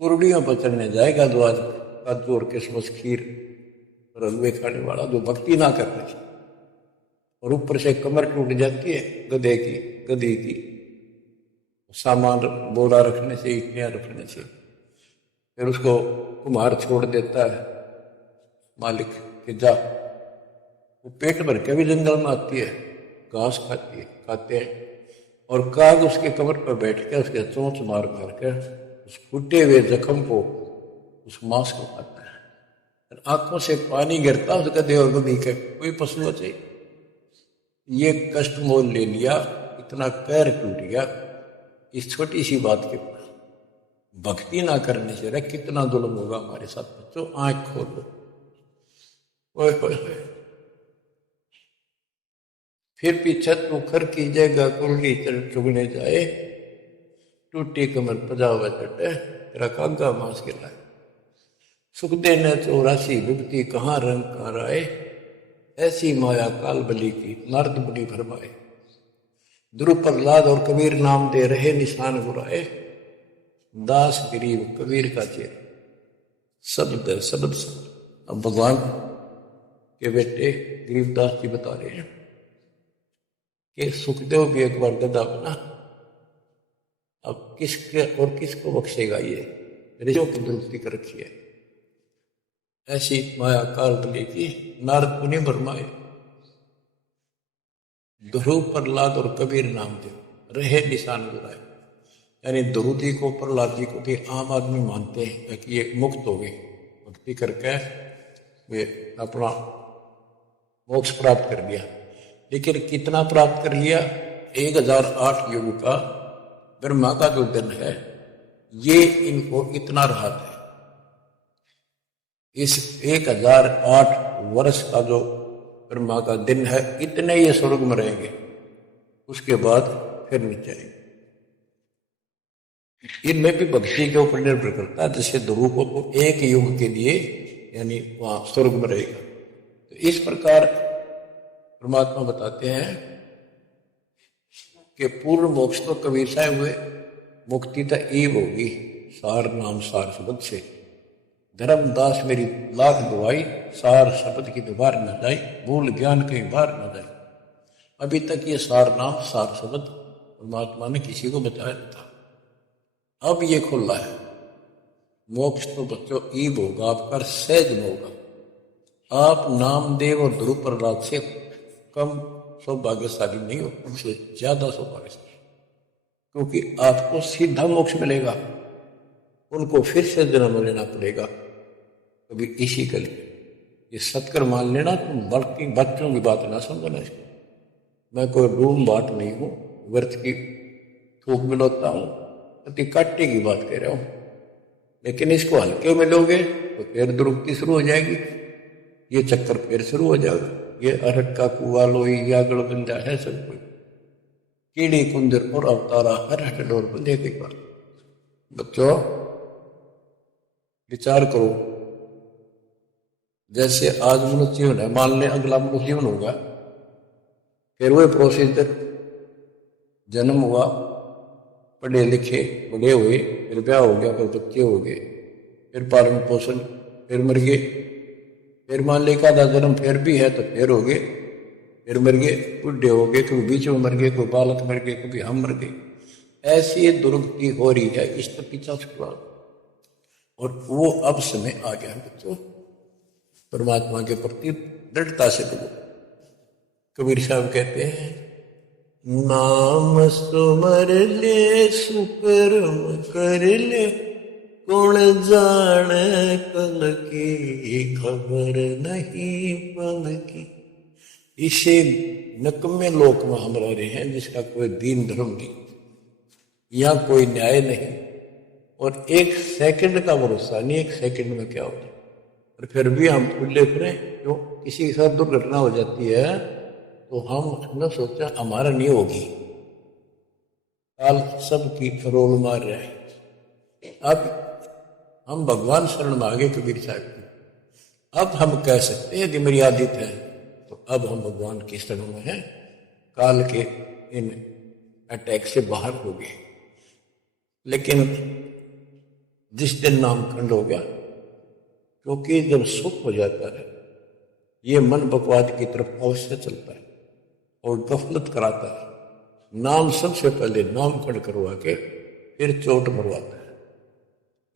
कुर्डियों पर चलने जाएगा, द्वार का जोर किस्मस खीर और हलवे खाने वाला जो भक्ति ना करने से, और ऊपर से कमर टूट जाती है गधे की, गधी की, सामान बोरा रखने से, ईटियां रखने से। फिर उसको कुम्हार छोड़ देता है मालिक कि जा, वो पेट भर के भी जंगल में आती है, घास खाती है, खाते हैं, और काग उसके कमर पर बैठ के उसके चोंच मार मार कर उस फूटे हुए जख्म को, उस मांस को खाता है। आंखों से पानी गिरता उस गधे और गधी के, कोई पशु से ये कष्ट मोल ले लिया, इतना पैर टूट गया इस छोटी सी बात के। भक्ति ना करने से कितना जुल्म होगा हमारे साथ। बच्चों आंख खोलो, ओए होए होए। फिर पीछे तू खर कीजिएगा कुंडली चुगने जाए, टूटी कमर पजावा चटे, तेरा कागा मांस गिलाए। सुख देने 84 विभूति कहाँ रंग कहाँ राय, ऐसी माया काल बली की नारद मुनि भरमाए। ध्रुव प्रहलाद और कबीर नाम दे रहे निशान बुराए, दास गरीब कबीर का चेहरा शब्द है, शब्द। अब भगवान के बेटे गरीबदास जी बता रहे हैं कि सुखदेव भी एक बार गधा बना, अब किसके और किसको बख्शेगा, ये ऋषियों की दुरुस्ती कर रखी है। ऐसी माया काल बली की नारद मुनि भरमाए। ध्रुव प्रहलाद और कबीर नाम दे रहे निशान बुराए, यानी ध्रुव जी को, प्रहलाद जी को भी आम आदमी मानते हैं कि ये मुक्त हो गए, भक्ति करके वे अपना मोक्ष प्राप्त कर लिया। लेकिन कितना प्राप्त कर लिया? 1008 युग का ब्रह्मा का जो दिन है, ये इनको इतना राहत है। इस 1008 वर्ष का जो ब्रह्मा का दिन है, इतने ये स्वर्ग में रहेंगे, उसके बाद फिर नीचे आएंगे। इनमें भी भक्ति के ऊपर निर्भर करता है। जैसे ध्रुव को तो एक युग के लिए यानी वहां स्वर्ग में रहेगा, तो इस प्रकार परमात्मा बताते हैं कि पूर्ण मोक्ष तो कबीर साहब हुए, मुक्ति तो ईव होगी सार नाम सार शब्द से। धर्मदास मेरी लाख दुआई, सार शब्द की दोबार न जाए, भूल ज्ञान कहीं बार न जाए। अभी तक ये सार नाम सार शब्द परमात्मा ने किसी को बताया नहीं था, अब ये खुला है। मोक्ष तो बच्चों ईब होगा आपका, सहज में होगा। आप नामदेव और ध्रुव प्रहलाद से कम सौभाग्यशाली नहीं हो, उनसे ज्यादा सौभाग्यशाली, क्योंकि आपको सीधा मोक्ष मिलेगा, उनको फिर से जन्म लेना पड़ेगा कभी इसी के लिए। ये सत्कर मान लेना, तुम बल्कि बच्चों की बात ना समझना इसको। मैं कोई रूम बाट नहीं हूं, व्यर्थ की थूक मिलोता हूं, अति काटे की बात कह रहा हूं। लेकिन इसको हल्के में लोगे तो फिर दुरुक्ति शुरू हो जाएगी। ये चक्कर फिर शुरू हो जाएगा। ये अरट का कुआ लोई या गड़बंजा है सब कुछ, कीड़ी कुंदर और अवतारा हर हट डोर बंधे की बात। बच्चों विचार करो, जैसे आज मनुष्य जीवन है, मान ले अगला मनुष्य जीवन होगा, फिर वही प्रोसीजर, जन्म हुआ, पढ़े लिखे बड़े हुए, फिर ब्याह हो गया, फिर बच्चे हो गए, फिर पालन पोषण, फिर मर गए, फिर मान ले का जन्म फिर भी है तो फिर हो गए, फिर मर गए, बुढ़े हो गए, कभी बीच में मर गए, कोई बालक मर गए, कभी हम मर गए। ऐसी दुर्गति हो रही है इस तक 50 साल, और वो अब समय आ गया बच्चों परमात्मा के प्रति दृढ़ता से बोलो। कबीर साहब कहते हैं, नाम सुमर ले सुकर्म कर ले, कौन जाने कल की खबर नहीं पल की। इसे नकमे लोक में हम रह रहे हैं जिसका कोई दीन धर्म नहीं, यहाँ कोई न्याय नहीं, और एक सेकंड का भरोसा नहीं, एक सेकंड में क्या होता है। और फिर भी हम खुले फिरें, क्यों? किसी के साथ दुर्घटना हो जाती है तो हम न सोचा हमारा नहीं होगी, काल सबकी रोल मार रहा है। अब हम भगवान शरण मांगे कबीर साहब की, अब हम कह सकते हैं यदि मेरी आदत है तो अब हम भगवान की शरण में हैं, काल के इन अटैक से बाहर हो गए। लेकिन जिस दिन नामखंड हो गया, क्योंकि जब सुख हो जाता है ये मन बकवाद की तरफ अवश्य चलता है और गफलत कराता है। नाम सबसे पहले नामखंड करवा के फिर चोट मरवाता है,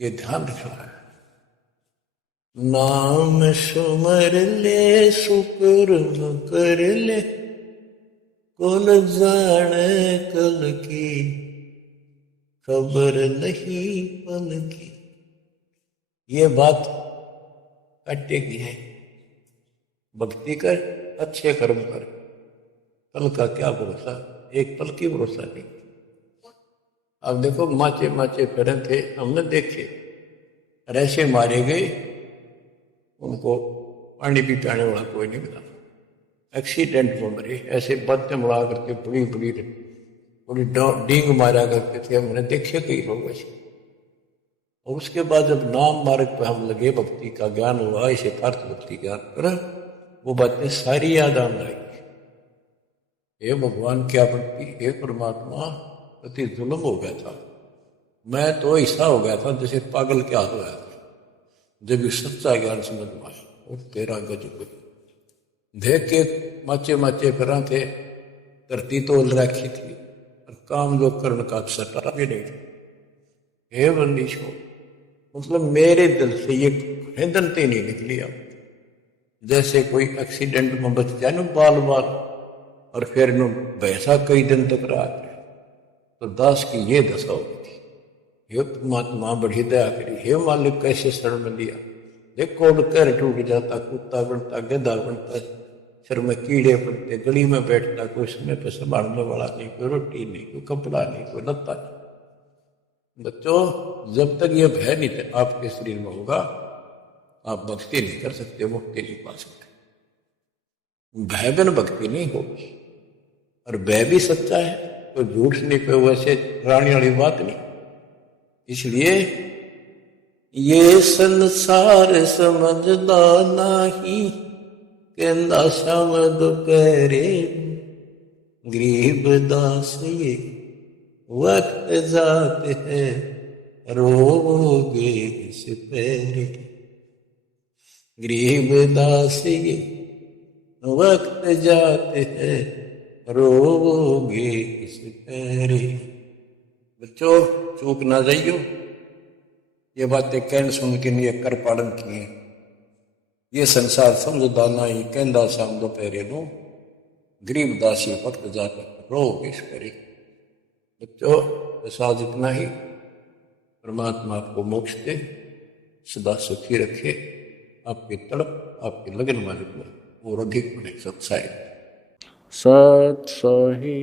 ये ध्यान रखना है। नाम सुमर ले सुकर्म कर ले, कौन जाने कल की खबर नहीं पल की। ये बात कट्टे की है, भक्ति कर, अच्छे कर्म कर, कल का क्या भरोसा, एक पल की भरोसा नहीं। अब देखो माचे माचे फिरे थे, हमने देखे ऐसे मारे गए, उनको पानी भी पिलाने वाला कोई नहीं मिला, एक्सीडेंट में मरे, ऐसे बदते मुड़ा करके बड़ी बड़ी बड़ी डींग मारा करते थे, हमने देखे कई लोग ऐसे। और उसके बाद जब नाम मार्ग पर हम लगे, भक्ति का ज्ञान हुआ, इसे यथार्थ भक्ति ज्ञान पर वो बातें सारी याद आने लगी। हे भगवान क्या भक्ति, हे परमात्मा, प्रति जुल्म हो गया था, मैं तो ऐसा हो गया था जैसे पागल के हाथ होया था। जब ये सच्चा ज्ञान समझ में आया, और तेरा गजब देख के माचे माचे फिरा थे, धरती तो रखी थी और काम जो कर्ण का सटा भी नहीं था। हे बंदीशो, मतलब मेरे दिल से ये खिदनते नहीं निकली। अब जैसे कोई एक्सीडेंट में बच जाए ना बाल बाल, और फिर नु वैसा कई दिन तक रहा, तो दास की ये दशा होती थी। हे परमात्मा बड़ी दया करी, हे मालिक कैसे शरण में लिया। देखो कर टूट जाता, कुत्ता बनता, गधा बनता, सिर में कीड़े पड़ते, गली में बैठता, कोई समय पर संभालने वाला नहीं, कोई रोटी नहीं, कोई कपड़ा नहीं, कोई लत्ता नहीं। बच्चों जब तक ये भय नहीं थे आपके शरीर में होगा, आप भक्ति नहीं कर सकते, मुक्ति नहीं पा सकते। भय बिन भक्ति नहीं होगी, और भय भी सच्चा है तो झूठ नहीं पे वैसे रानी वाली बात नहीं। इसलिए ये संसार समझदा नहीं, कहंदा समझ करे गरीब दास, ये वक्त जाते हैं रोगे इस पैरे। गरीब दास ये वक्त जाते हैं रोगे इस पैरे। बच्चों चूक ना जाइयो, ये बातें कहन सुन के नहीं कर पालन किए। ये संसार समझदा नहीं, कहंदा शाम दोपहरे नो गरीब दासी वक्त जाते रोगे इस पैरे। बच्चों बस आज इतना ही। परमात्मा आपको मोक्ष दे, सदा सुखी रखे, आपकी तड़प आपके लगन मालिक में और अधिक बने। सत्साई सत्साही।